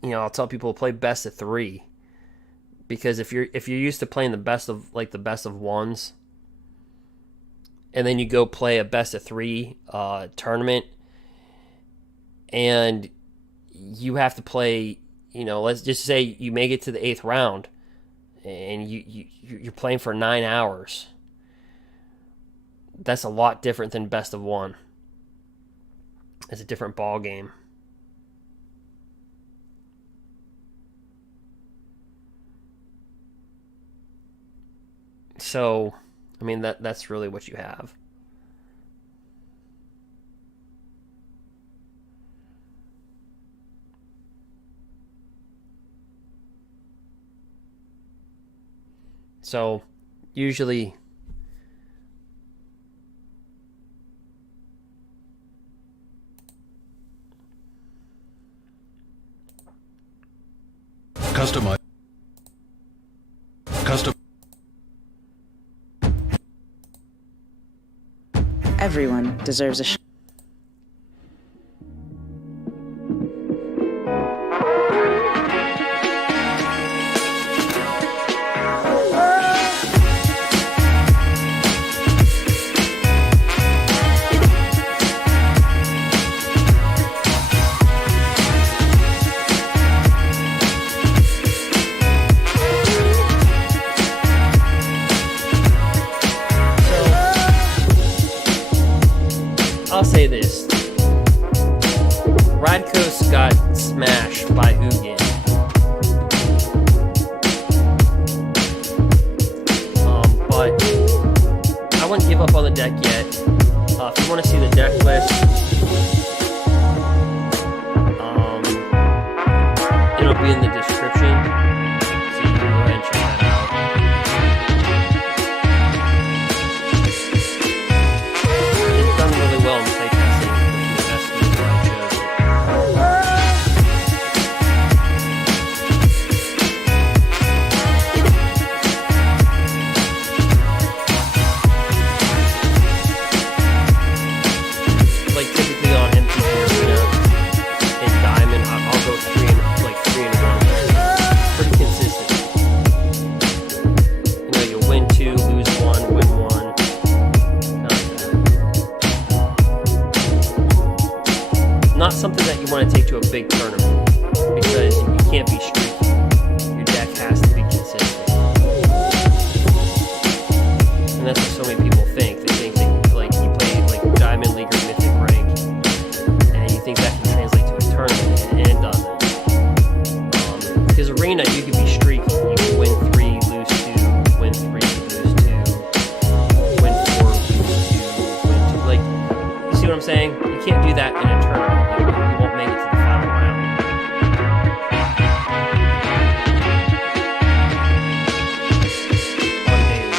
you know, I'll tell people to play best of 3, because if you're used to playing the best of ones, and then you go play a best of 3 tournament, and you have to play, you know, let's just say you make it to the 8th round, and you're playing for 9 hours. That's a lot different than best of 1. It's a different ball game. So, I mean, that's really what you have. So, usually, Custom. Everyone deserves a shot. Rakdos got smashed by Ugin. But I wouldn't give up on the deck yet. If you want to see the deck list, it'll be in the description, so you can go ahead and check that out. It's done really well in playtesting with the best user I chose. Like typically on MTG Arena in Diamond, I'll go 3 and 1. Pretty consistent. You know, you'll win 2, lose 1, win 1. Not something that you want to take to a big tournament because you can't be streaky. Your deck has to be consistent, and that's what so many people think. They think that like you play like Diamond League or Mythic rank, and you think that can translate to a tournament, and it doesn't. Because Arena, you can be streaky. You can win 3, lose 2, win 3, lose 2, win 4, lose 2, win 2. Like, you see what I'm saying? You can't do that in a tournament. You won't make it to the final round. On day 1.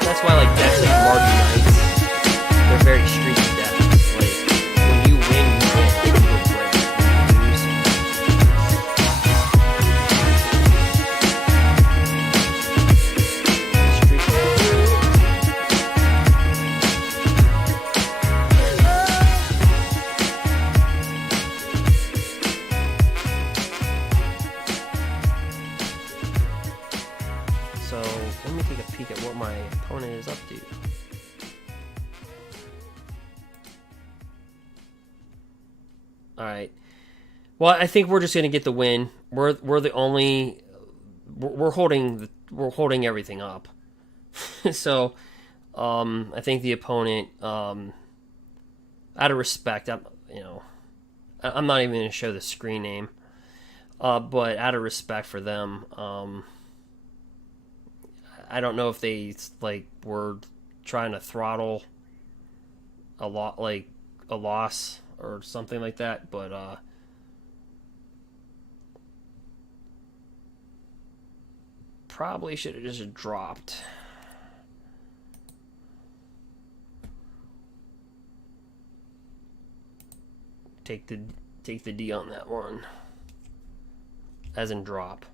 That's why, like, decks like Marty Knights, they're very streaky decks. Like, when you win, you win. You go great. When you lose, streaky. So, let me take a peek at what my opponent is up to. Alright. Well, I think we're just gonna get the win. We're the only we're holding everything up. So I think the opponent, out of respect, I'm not even gonna show the screen name. But out of respect for them, I don't know if they like were trying to throttle a loss or something like that, but probably should have just dropped. Take the D on that one, as in drop.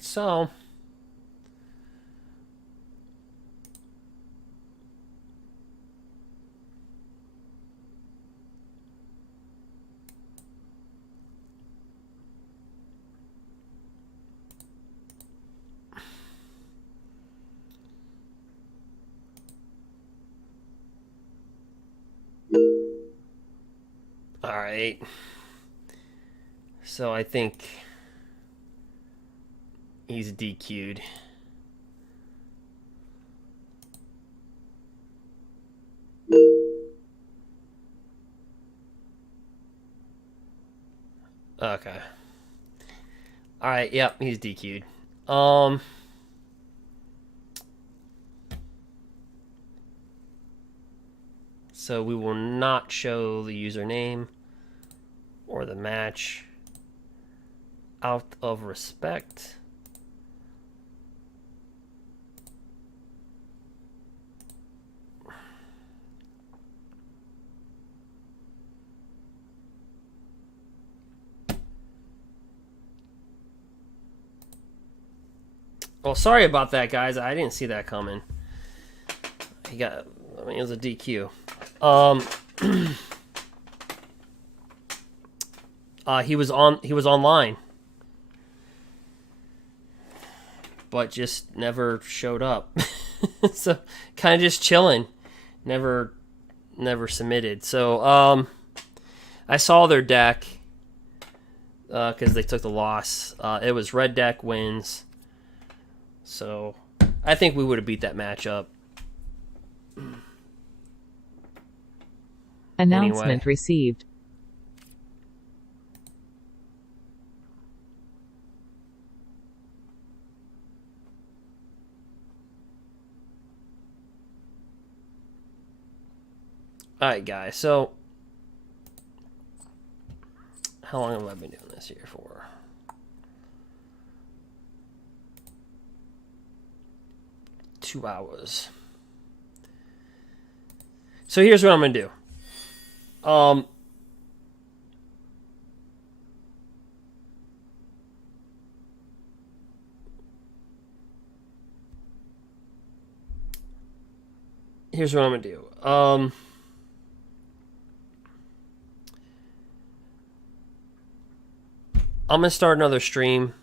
So, all right. So I think he's DQ'd. Okay. Alright, yep, he's DQ'd. So we will not show the username or the match out of respect. Well, sorry about that, guys. I didn't see that coming. It was a DQ. He was online, but just never showed up. So kind of just chilling, never submitted. So I saw their deck because they took the loss. It was red deck wins. So I think we would have beat that matchup. Announcement Anyway. received. Alright, guys, so how long have I been doing this here for? Two hours. So here's what I'm going to do. Here's what I'm going to do. I'm going to start another stream,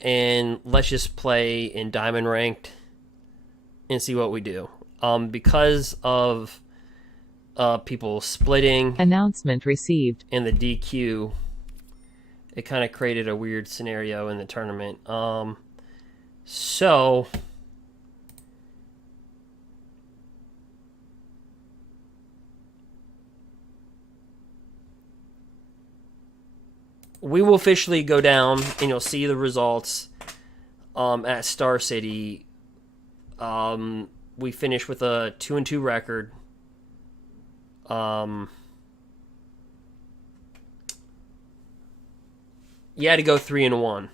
and let's just play in Diamond Ranked and see what we do. Because of people splitting Announcement received. and the DQ, it kind of created a weird scenario in the tournament. So we will officially go down, and you'll see the results at Star City. We finished with a 2-2 record. You had to go 3-1.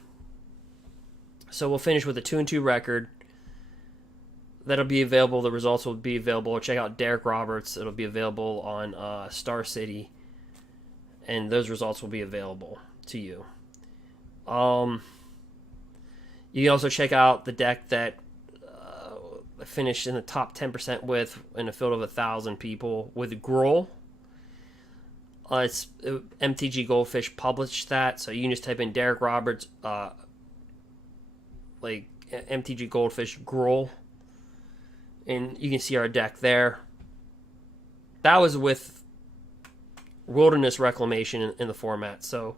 So we'll finish with a 2-2 record. That'll be available. The results will be available. Check out Derek Roberts. It'll be available on Star City. And those results will be available to you. You can also check out the deck that I finished in the top 10% with in a field of 1,000 people with grwoth. It's MTG Goldfish published that, so you can just type in Derek Roberts, like MTG Goldfish grwoth, and you can see our deck there. That was with Wilderness Reclamation in the format, so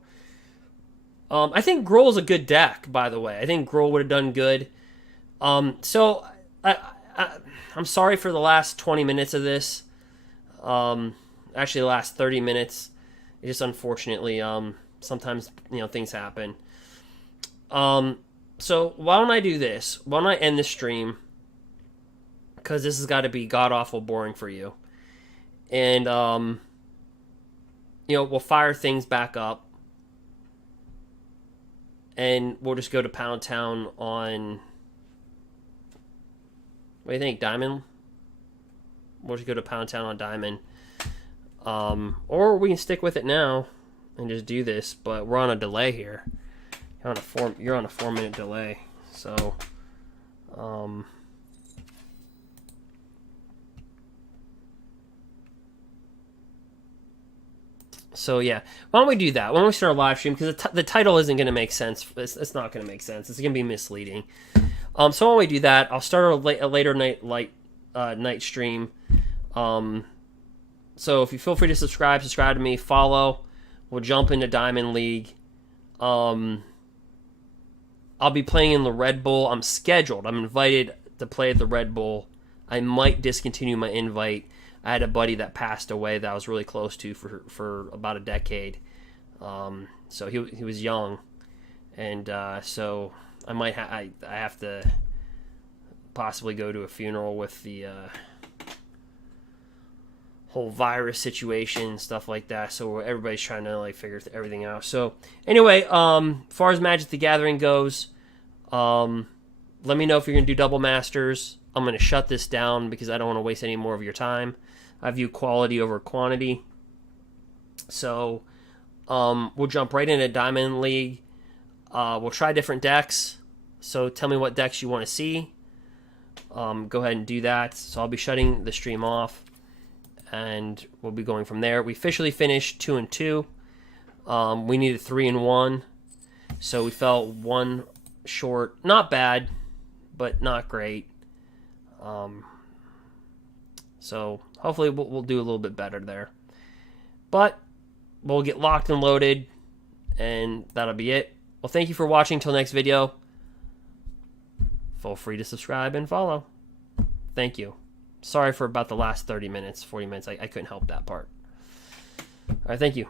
I think grwoth is a good deck, by the way. I think grwoth would have done good. So I'm sorry for the last 20 minutes of this. Actually, the last 30 minutes. It just unfortunately, sometimes things happen. So why don't I do this? Why don't I end the stream? Because this has got to be god awful boring for you. And we'll fire things back up. And we'll just go to Pound Town on... What do you think, Diamond? We'll just go to Pound Town on Diamond. Or we can stick with it now and just do this, but we're on a delay here. You're on a 4-minute delay. So yeah, why don't we do that? Why don't we start a live stream? Because the title isn't going to make sense. It's not going to make sense. It's going to be misleading. So why don't we do that? I'll start a later night stream. So if you feel free to subscribe to me, follow. We'll jump into Diamond League. I'll be playing in the Red Bull. I'm invited to play at the Red Bull. I might discontinue my invite. I had a buddy that passed away that I was really close to for about a decade. So he was young, and so I might I have to possibly go to a funeral with the whole virus situation and stuff like that. So everybody's trying to figure everything out. So anyway, as far as Magic the Gathering goes, let me know if you're gonna do double masters. I'm gonna shut this down because I don't want to waste any more of your time. I view quality over quantity. So we'll jump right into Diamond League. We'll try different decks. So tell me what decks you want to see. Go ahead and do that. So I'll be shutting the stream off, and we'll be going from there. We officially finished 2-2. We needed 3-1, so we fell 1 short. Not bad, but not great. So hopefully we'll do a little bit better there. But we'll get locked and loaded, and that'll be it. Well, thank you for watching. Till next video. Feel free to subscribe and follow. Thank you. Sorry for about the last 30 minutes, 40 minutes. I couldn't help that part. All right, thank you.